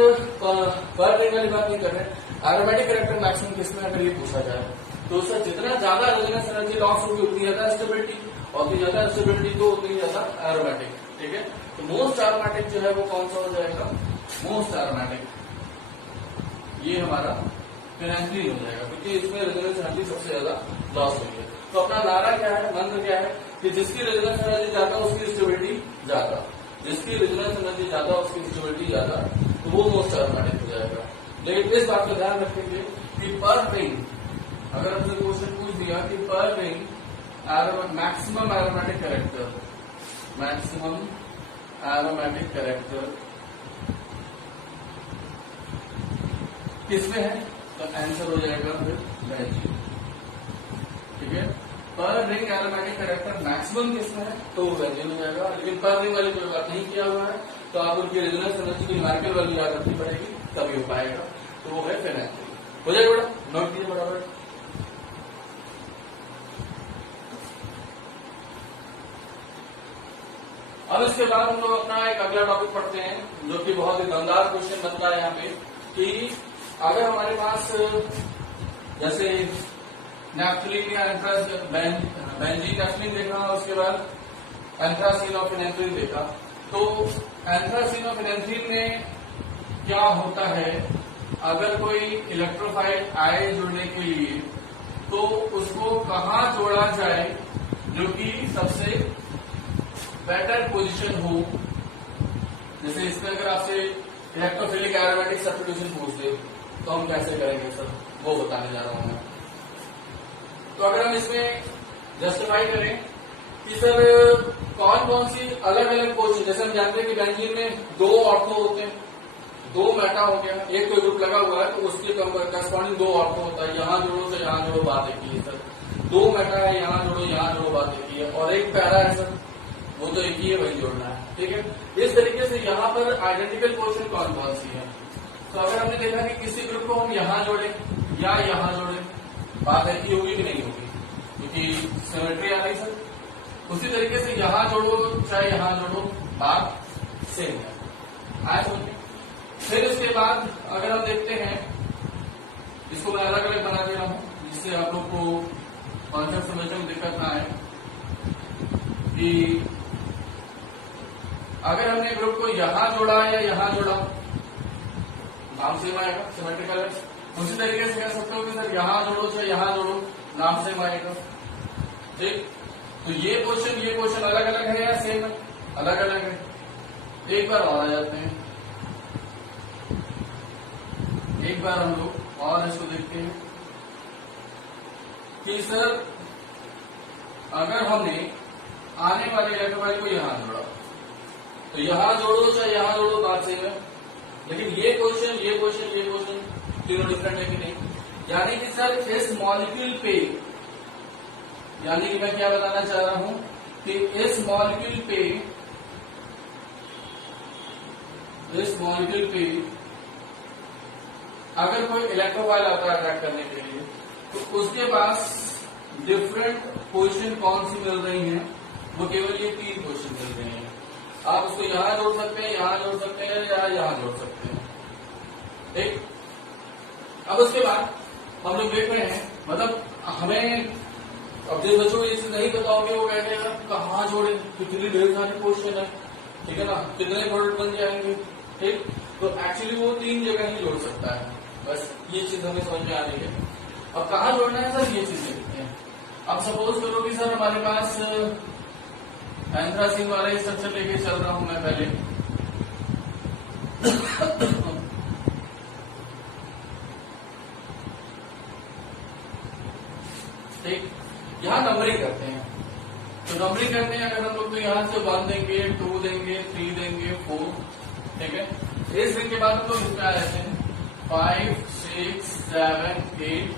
पर रिंग वाली बात नहीं कर रहे, एरोमेटिक कैरेक्टर मैक्सिमम किसमें अगर ये पूछा जाए तो सर जितना ज्यादा रेजोनेंस एनर्जी लॉस होगी उतनी ज्यादा स्टेबिलिटी, और उतनी ज्यादा स्टेबिलिटी तो उतनी ज्यादा एरोमेटिक। ठीक है, तो मोस्ट एरोमेटिक जो है वो कौन सा हो जाएगा, मोस्ट एरोमेटिक ये हमारा फिनाइलिन हो जाएगा, क्योंकि इसमें रेजोनेंस एनर्जी सबसे ज्यादा लॉस हुई है। तो अपना नारा क्या है, मंत्र क्या है कि जिसकी रेजोनेंस एनर्जी ज्यादा उसकी स्टेबिलिटी ज्यादा, जिसकी रेजोनेंस एनर्जी ज्यादा उसकी स्टेबिलिटी ज्यादा, तो वो मोस्ट एरोमेटिक हो जाएगा। लेकिन इस बात का ध्यान रखेंगे कि पर रिंग अगर हमसे क्वेश्चन पूछ दिया कि पर ring maximum aromatic character, maximum aromatic character किसमें है, तो आंसर हो जाएगा फिर बेंजीन। ठीक है, पर रिंग एरोमेटिक कैरेक्टर मैक्सिमम किसमें है तो वो बेंजीन हो जाएगा। लेकिन पर रिंग वाली कोई बात नहीं किया हुआ है तो आप उनकी रेजोनेंस एनर्जी की न्यूमेरिकल वैल्यू याद रखनी पड़ेगी तभी हो पाएगा, तो वो है फिनाइलिन। हो जाएगा बेटा, नोट कीजिए बराबर। अब इसके बाद हम लोग अपना एक अगला टॉपिक पढ़ते हैं जो कि बहुत ही दमदार क्वेश्चन बनता है यहाँ पे कि अगर हमारे पास जैसे नैफ्थलीन या बेंजीन नैफ्थलीन देखा, उसके बाद एंथ्रासीन और फिनाइलिन देखा, तो एंथ्रासीन और फिनाइलिन में क्या होता है अगर कोई इलेक्ट्रोफाइल आए जुड़ने के लिए तो उसको कहाँ जोड़ा जाए जो कि सबसे बेटर पोजीशन हो। जैसे इसमें अगर आपसे इलेक्ट्रोफिलिक एरोमेटिक सब्स्टिट्यूशन पूछ दे तो हम कैसे करेंगे सर, वो बताने जा रहा हूं मैं। तो अगर हम इसमें जस्टिफाई करें कि सर कौन कौन सी अलग अलग पोजीशन, जैसे हम जानते हैं कि बेंजीन में 2 ऑर्थो होते हैं, 2 मेटा हो गया, एक कोई ग्रुप लगा हुआ है तो उसके करस्पॉन्डिंग 2 ऑर्थो होता है, यहाँ जोड़ो तो यहाँ जोड़ो बात एक ही है सर, 2 मेटा है यहाँ जोड़ो बात एक ही है, और एक पैरा है सर वो तो एक ही है, वही जोड़ना है। ठीक है, इस तरीके से यहाँ पर आइडेंटिकल पोर्शन कौन कौन सी है। तो अगर हमने देखा कि किसी ग्रुप को हम यहाँ जोड़े या यहाँ जोड़े बात एक ही होगी कि नहीं होगी, क्योंकि सिमेट्री आ रही सर। उसी तरीके से यहाँ जोड़ो चाहे यहाँ जोड़ो बात सेम है, आया समझ में। फिर इसके बाद अगर हम देखते हैं, इसको मैं अलग अलग बना दे रहा हूं जिससे आप लोग को कॉन्सेप्ट समझने में दिक्कत ना आए कि अगर हमने ग्रुप को यहां जोड़ा या यहां जोड़ा नाम सेम आएगा, सिमेट्रिकल है। उसी तरीके से कह सकते हो कि सर यहां जोड़ो चाहे यहां जोड़ो नाम सेम आएगा। ठीक, तो ये क्वेश्चन अलग अलग है या सेम है, अलग अलग है। एक बार और आ जाते हैं, एक बार हम लोग और इसको देखते हैं कि सर अगर हमने आने वाले इलेक्ट्रोफाइल को यहां जोड़ा तो यहां जोड़ो चाहे यहां जोड़ो बात सेम है। लेकिन ये क्वेश्चन तीनों डिफरेंट है कि नहीं, यानी कि सर इस मॉलिक्यूल पे, यानी कि मैं क्या बताना चाह रहा हूं कि इस मॉलिक्यूल पे अगर कोई इलेक्ट्रोफाइल आता है अटैक करने के लिए तो उसके पास डिफरेंट पोजीशन कौन सी मिल रही है, वो केवल ये 3 पोजीशन मिल रही है। आप उसको यहां जोड़ सकते हैं, यहां जोड़ सकते हैं या यहां जोड़ सकते हैं। ठीक, अब उसके बाद हम लोग देख रहे हैं, मतलब हमें अब जिस बच्चों को ये चीज नहीं पता होगी वो कहते हैं कहाँ जोड़े, कितनी ढेर सारी पोजीशन है, ठीक है ना, कितने प्रोडक्ट बन जाएंगे। ठीक, तो एक्चुअली वो 3 जगह ही जोड़ सकता है, बस ये चीज हमें समझ में आ रही है। अब कहाँ जोड़ना है सर, ये चीज देखते हैं। अब सपोज करो कि सर हमारे पास एंथ्रासीन वाला ही स्ट्रक्चर लेके चल रहा हूं मैं पहले। ठीक, यहां नंबरिंग करते हैं। तो नंबरिंग करते हैं अगर हम लोग तो यहां से 1 देंगे, 2 देंगे, 3 देंगे, 4, ठीक है। इस दिन के बाद हम लोग इसमें आ जाते हैं 5, 6, 7, 8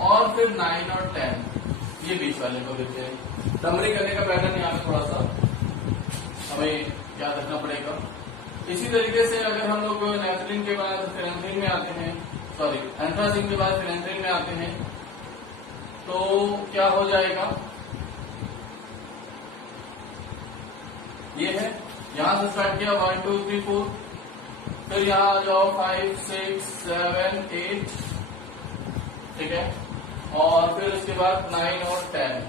और फिर 9 और 10, ये बीच वाले को देते हैं। नंबरिंग करने का पैटर्न यहाँ पे थोड़ा सा हमें याद रखना पड़ेगा। इसी तरीके से अगर हम लोग नेफ्थलीन के बाद फिनेंथ्रीन में आते हैं, सॉरी एंथ्रासीन के बाद फिनेंथ्रीन में आते हैं, तो क्या हो जाएगा, ये है यहां से स्टार्ट किया 1, 2, 3, 4, फिर यहां आ जाओ 5, 6, 7, 8, ठीक है, और फिर उसके बाद 9 और 10,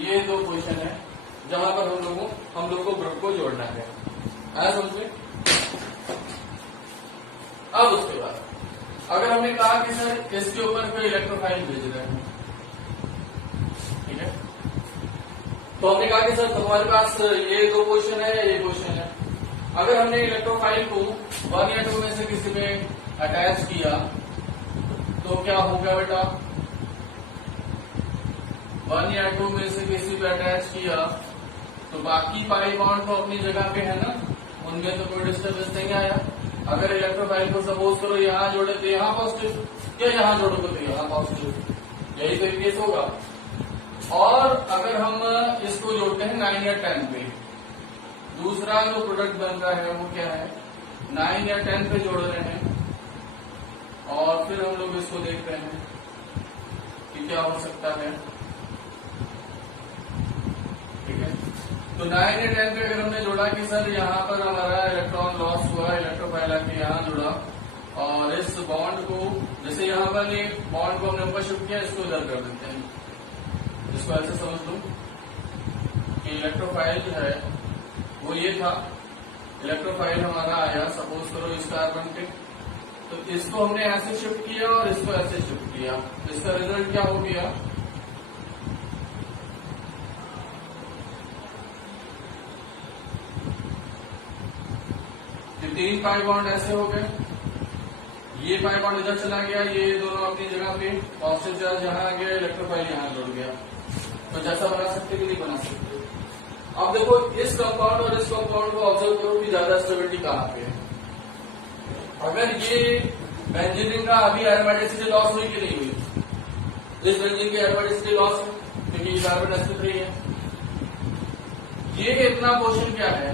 ये 2 पोजीशन है जहां पर हम लोग को ग्रुप को जोड़ना है। आया समझ में? अब उसके बाद अगर हमने कहा कि सर इसके ऊपर कोई इलेक्ट्रोफाइल भेज रहे हैं, ठीक है, तो हमने कहा कि सर तुम्हारे पास ये 2 पोजीशन है, ये पोजीशन है। अगर हमने इलेक्ट्रोफाइल को 1 या 2 में से किसी में अटैच किया तो क्या होगा बेटा, 1 या 2 में से किसी पे अटैच किया तो बाकी पाई बॉन्ड तो अपनी जगह पे है ना, उनमें तो कोई डिस्टर्बेंस नहीं आया। अगर इलेक्ट्रोफाइल को सपोज करो यहां जोड़े तो यहां पॉजिटिव, या यहां जोड़ोगे तो यहां पॉजिटिव, यही तो केस होगा। और अगर हम इसको जोड़ते हैं 9 या 10 पे, दूसरा जो प्रोडक्ट बन रहा है वो क्या है, 9 या 10 पे जोड़ रहे हैं, और फिर हम लोग इसको देख रहे हैं कि क्या हो सकता है, ठीक है। तो 9 या 10 पे अगर हमने जोड़ा कि सर यहाँ पर हमारा इलेक्ट्रॉन लॉस हुआ, इलेक्ट्रोफाइल आके यहाँ जुड़ा, और इस बॉन्ड को जैसे यहाँ पर एक बॉन्ड को हमने ऊपर शिफ्ट किया, इसको इधर कर देते हैं, इसको ऐसे समझ लो कि इलेक्ट्रोफाइल जो है वो ये था, इलेक्ट्रोफाइल हमारा आया सपोज करो इस कार्बन पे, तो इसको हमने ऐसे शिफ्ट किया और इसको ऐसे शिफ्ट किया, इसका रिजल्ट क्या हो गया, ये 3 पाई बॉन्ड ऐसे हो गए, ये पाई बॉन्ड इधर चला गया, ये दोनों अपनी जगह पे पॉजिटिव चार्ज यहाँ आ गया, इलेक्ट्रोफाइल यहाँ जुड़ गया। तो जैसा बना सकते कि नहीं बना सकते। अब देखो इस कंपाउंड और इस कंपाउंड को ऑब्जर्व करो कि ज्यादा स्टेबिलिटी कहाँ पे है। अगर ये बेंजीन का अभी एरोमेटिसिटी लॉस हुई कि नहीं हुई, इस बेंजीन की एरोमेटिसिटी लॉस है क्योंकि कार्बन sp3 है। ये इतना पोर्शन क्या है,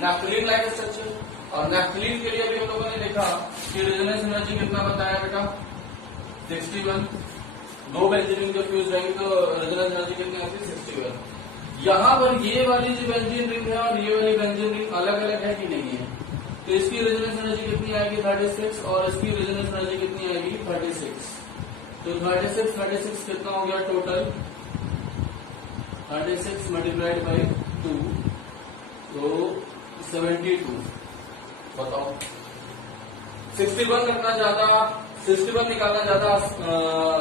नैफ्थलीन लाइक स्ट्रक्चर, और नैफ्थलीन के लिए अभी हम लोगों ने देखा कि रेजोनेंस एनर्जी कितना बताया बेटा, 61। 2 बेंजीन जब फ्यूज रहेंगे तो रेजोनेंस एनर्जी कितनी आती है, 61। यहाँ पर ये वाली जो बेंजीन रिंग है और ये वाली बेंजीन रिंग अलग अलग है कि नहीं है, तो इसकी रेजोनेंस एनर्जी कितनी आएगी 36, और इसकी रेजोनेंस एनर्जी कितनी आएगी 36। तो 36 कितना हो गया टोटल, 36 मल्टीप्लाइड बाई 2, तो 72। बताओ 61 रखना ज्यादा, 61 निकालना ज्यादा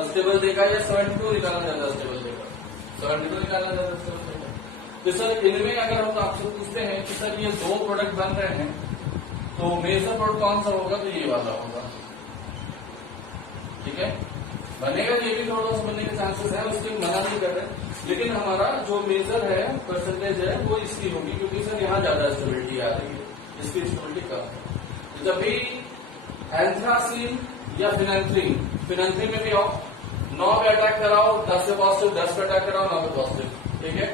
स्टेबल देगा या 72 निकालना ज्यादा स्टेबल देगा, 72 निकालना ज्यादा स्टेबल देगा। तो सर इनमें अगर हम आपसे पूछते हैं कि सर ये 2 प्रोडक्ट बन रहे हैं तो मेजर प्रोडक्ट कौन सा होगा, तो ये वाला होगा, ठीक है। बनेगा ये भी थोड़ा सा बनने के चांसेस है, उसके मना नहीं कर रहे, लेकिन हमारा जो मेजर है परसेंटेज है वो इसकी होगी क्योंकि सर यहाँ ज्यादा स्टेबिलिटी आ रही है, इसकी स्टेबिलिटी कम है। जब भी एंथ्रासीन या फिनेंथ्रीन में भी आओ 9 पे अटैक कराओ, 10 से पॉजिटिव, 10 पे अटैक कराओ 9 पे पॉजिटिव, ठीक है।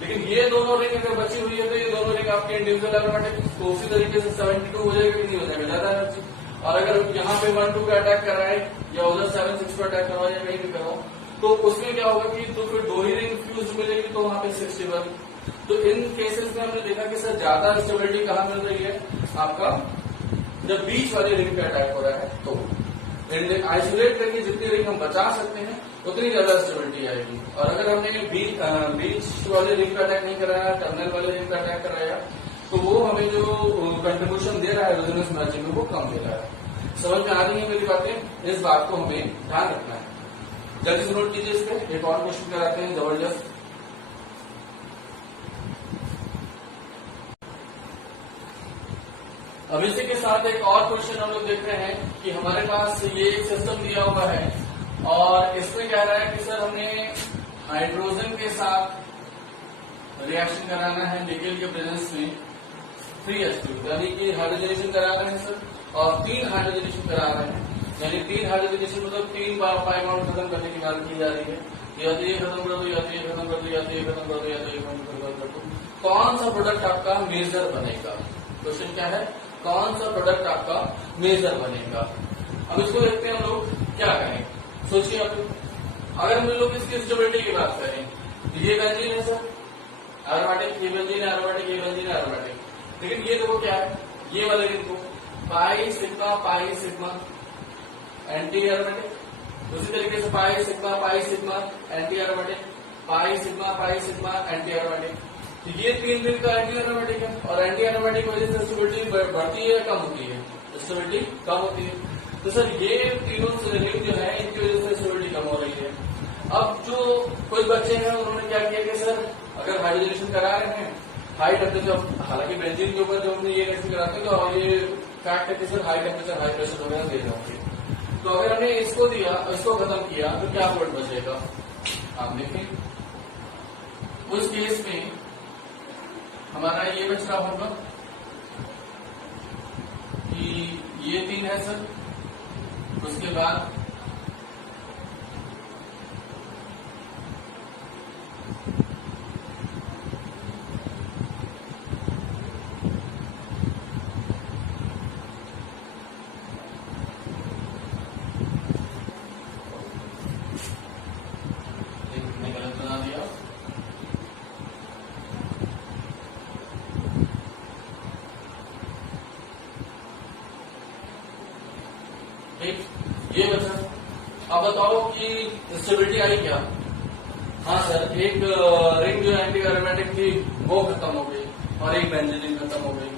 लेकिन ये दोनों रिंग अगर बची हुई है तो ये दोनों रिंग आपके इंडिविजुअल एरोमेटिक, तो उसी तरीके से 72 हो जाएगा कि नहीं हो जाएगा, ज्यादा एनर्जी। और अगर यहाँ पे 1, 2 पे अटैक कराए या उधर 7, 6 पे अटैक कराओ या कहीं भी कराओ, तो उसमें क्या होगा कि तो फिर 2 ही रिंग फ्यूज मिलेगी, तो वहां पे 61। तो इन केसेस में हमने देखा कि सर ज्यादा स्टेबिलिटी कहाँ मिल रही है आपका, जब बीच वाले रिंग पे अटैक हो रहा है, तो आइसोलेट करके जितनी रिंग हम बचा सकते हैं उतनी ज्यादा स्टेबिलिटी आएगी। और अगर हमने बीच वाले रिंग पे अटैक नहीं कराया, टर्मिनल वाले रिंग पे अटैक कराया, तो वो हमें जो कंट्रीब्यूशन दे रहा है रेजोनेंस एनर्जी में वो कम दे रहा है। समझ में आ रही है मेरी बातें, इस बात को हमें ध्यान रखना है। जल्दी से नोट कीजिए, इस पे एक और क्वेश्चन कराते हैं जबरदस्त। अब इसी के साथ एक और क्वेश्चन हम लोग देख रहे हैं कि हमारे पास ये एक सिस्टम दिया हुआ है और इसमें कह रहा है कि सर हमें हाइड्रोजन के साथ रिएक्शन कराना है निकेल के प्रेजेंस में 3H2, यानी कि हाइड्रोजनेशन करा रहे हैं सर और 3 हाइड्रोजनेशन करा रहे हैं, यानी 3 हाइड्रोजनेशन मतलब 3 पाई बॉन्ड खत्म करने की बात की जा रही है। या तो ये खत्म कर दो, या तो ये खत्म कर दो, या तो ये खत्म कर दो, या तो ये खत्म कर दो। कौन सा प्रोडक्ट आपका मेजर बनेगा? क्वेश्चन क्या है, कौन सा प्रोडक्ट आपका मेजर बनेगा? अब इसको देखते हैं हम लोग क्या करें। सोचिए आप, अगर हम लोग इसकी स्टेबिलिटी की बात करें तो ये बेंजीन है सर, एरोमेटिक, ये बेंजीन है एरोमेटिक, ये बेंजीन है एरोमेटिक। लेकिन ये देखो क्या है, ये वाले देखो पाई सिग्मा एंटी एरोमेटिक। उसी तरीके से pi sigma anti aromatic, pi sigma anti aromatic. तो ये 3 दिन का एंटी एरोमेटिक है और एंटी एरोमेटिक वजह से स्टेबिलिटी बढ़ती है कम होती है? स्टेबिलिटी कम होती है। तो सर ये तीनों रिंग जो है इनकी वजह से स्टेबिलिटी कम हो रही है। अब जो कुछ बच्चे हैं उन्होंने क्या किया कि सर अगर हाइड्रोजनेशन करा रहे हैं हाई टेम्परेचर, हालांकि बेंजीन के ऊपर जो हमने ये रिएक्शन कराते हैं तो ये फैक्ट है कि sir high temperature high pressure वगैरह दे जाओगे। तो अगर हमने इसको दिया, इसको खत्म किया तो क्या वोल्ट बचेगा? आप देखें उस केस में हमारा ये बच रहा होगा कि ये 3 है सर, उसके बाद गलत बना दिया। ठीक, ये बचा। अब बताओ कि स्टेबिलिटी आई क्या? हाँ सर, एक रिंग जो एंटी एरोमेटिक थी वो खत्म हो गई और एक बेंजीन खत्म हो गई।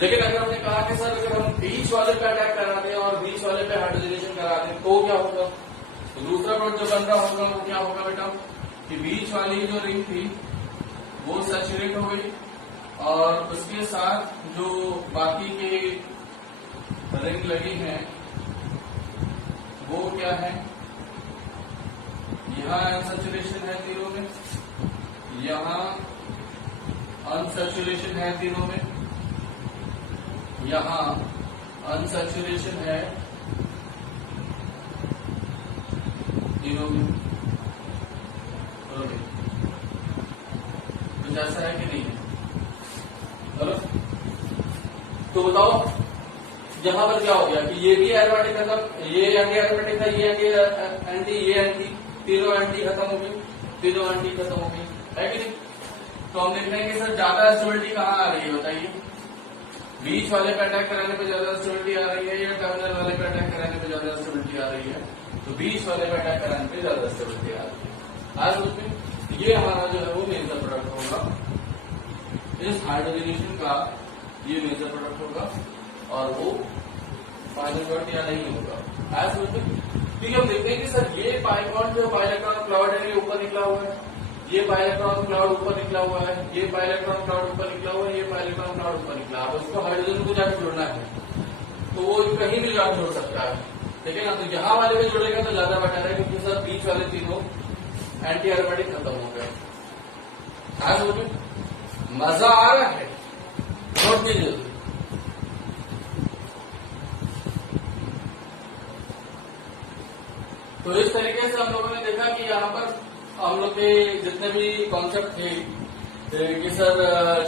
लेकिन अगर हमने कहा कि सर अगर हम बीच वाले पे अटैक करा दें और बीच वाले पे हाइड्रोजनेशन करा दें तो क्या होगा? तो दूसरा प्रोडक्ट जो बन रहा होगा वो क्या होगा बेटा कि बीच वाली जो रिंग थी वो सैचुरेट हो गई और उसके साथ जो बाकी के रिंग लगी हैं वो क्या है, यहाँ अनसैचुरेशन है तीनों में, यहाँ अनसैचुरेशन है तीनों में, यहाँ अनसैचुरेशन है तीनों में। कुछ ऐसा है कि नहीं है? चलो तो बताओ यहां पर क्या हो गया कि ये भी एरोमेटिक खत्म, ये एंटी एरोमेटिक था, ये एंटी, ये एंटी, तीनों एंटी खत्म हो गई, तीनों एंटी खत्म हो गई, है कि नहीं? तो हम देख रहे हैं कि सर ज्यादा स्टेबिलिटी कहाँ आ रही है बताइए? बीच वाले पे अटैक कराने पे ज्यादा स्टेबिलिटी आ रही है या टर्मिनल वाले पे अटैक कराने पे ज्यादा स्टेबिलिटी आ रही है? तो बीच वाले पे अटैक कराने पे ज्यादा स्टेबिलिटी आ रही है। आज उसमें ये हमारा जो है वो मेजर प्रोडक्ट होगा, इस हाइड्रोजनेशन का ये मेजर प्रोडक्ट होगा और वो फाइनल प्रोडक्ट या नहीं होगा। आज ठीक है, हम देखते हैं कि सर ये पाई बॉन्ड जो बाइलेक्ट्रॉन क्लाउड है ये ऊपर निकला हुआ है, ये बाइलेक्ट्रॉन क्लाउड ऊपर निकला हुआ है, ये बाइलेक्ट्रॉन क्लाउड ऊपर निकला हुआ है, ये बाइलेक्ट्रॉन क्लाउड ऊपर निकला है। अब उसको हाइड्रोजन को जाकर जोड़ना है तो वो कहीं भी जाकर जोड़ सकता है, ठीक है ना? तो यहाँ वाले में जोड़ेगा तो ज्यादा बेटर है क्योंकि सर बीच वाले तीनों एंटी एरोमेटिक खत्म हो गए। आज मजा आ रहा है, नोट कीजिए। तो इस तरीके से हम लोगों ने देखा कि यहाँ पर हम लोग के जितने भी कॉन्सेप्ट थे कि सर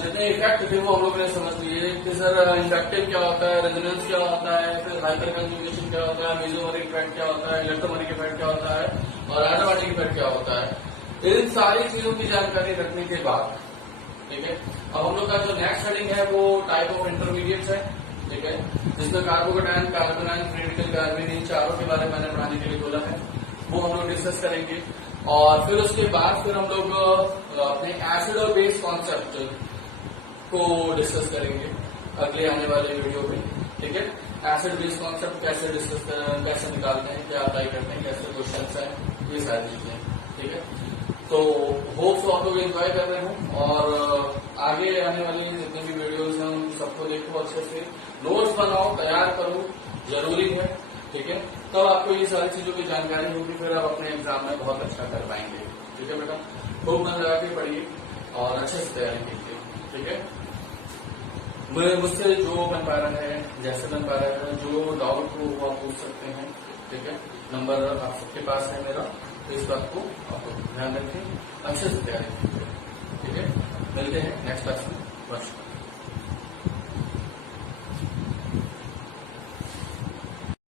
जितने इफेक्ट थे वो हम लोग ने समझ लिए कि सर इंडक्टिव क्या होता है, रेजोनेंस क्या होता है, फिर हाइपर कंजुगेशन क्या होता है, मेसोमेरिक इफेक्ट क्या होता है, इलेक्ट्रोमेरिक इफेक्ट क्या होता है और एरोमेटिक इफेक्ट क्या होता है। इन सारी चीजों की जानकारी रखने के बाद ठीक है, अब हम लोग का जो नेक्स्ट हेडिंग है वो टाइप ऑफ इंटरमीडिएट्स है, ठीक है, जिसमें कार्बोकेटायन, कार्बोनाइन, फ्री रेडिकल, कार्बाइन, इन चारों के बारे में मैंने पढ़ाने के लिए बोला है, वो हम लोग डिस्कस करेंगे। और फिर उसके बाद फिर हम लोग अपने एसिड और बेस कॉन्सेप्ट को डिस्कस करेंगे अगले आने वाले वीडियो में, ठीक है। एसिड बेस कॉन्सेप्ट कैसे डिस्कस कैसे निकालते हैं, क्या अप्लाई करते हैं, कैसे क्वेश्चन है, ये सारी चीजें, ठीक है। तो होप सो आप लोग एंजॉय कर रहे हो और आगे आने वाली जितने भी वीडियोज हैं सबको देखो अच्छे से, नोट्स बनाओ, तैयार करो, जरूरी है, ठीक है। तब आपको ये सारी चीजों की जानकारी होगी, फिर आप अपने एग्जाम में बहुत अच्छा कर पाएंगे, ठीक है बेटा। खूब मन लगा के पढ़िए और अच्छे से तैयारी कीजिए, ठीक है। मुझसे जो बन पा रहा है, जैसे बन पा रहा है, जो डाउट हो वो आप पूछ सकते हैं, ठीक है। नंबर आप सबके पास है मेरा, तो इस बात को आप ध्यान रखें, अच्छे से तैयारी कीजिए, ठीक है। मिलते हैं नेक्स्ट क्लास में। नमस्कार।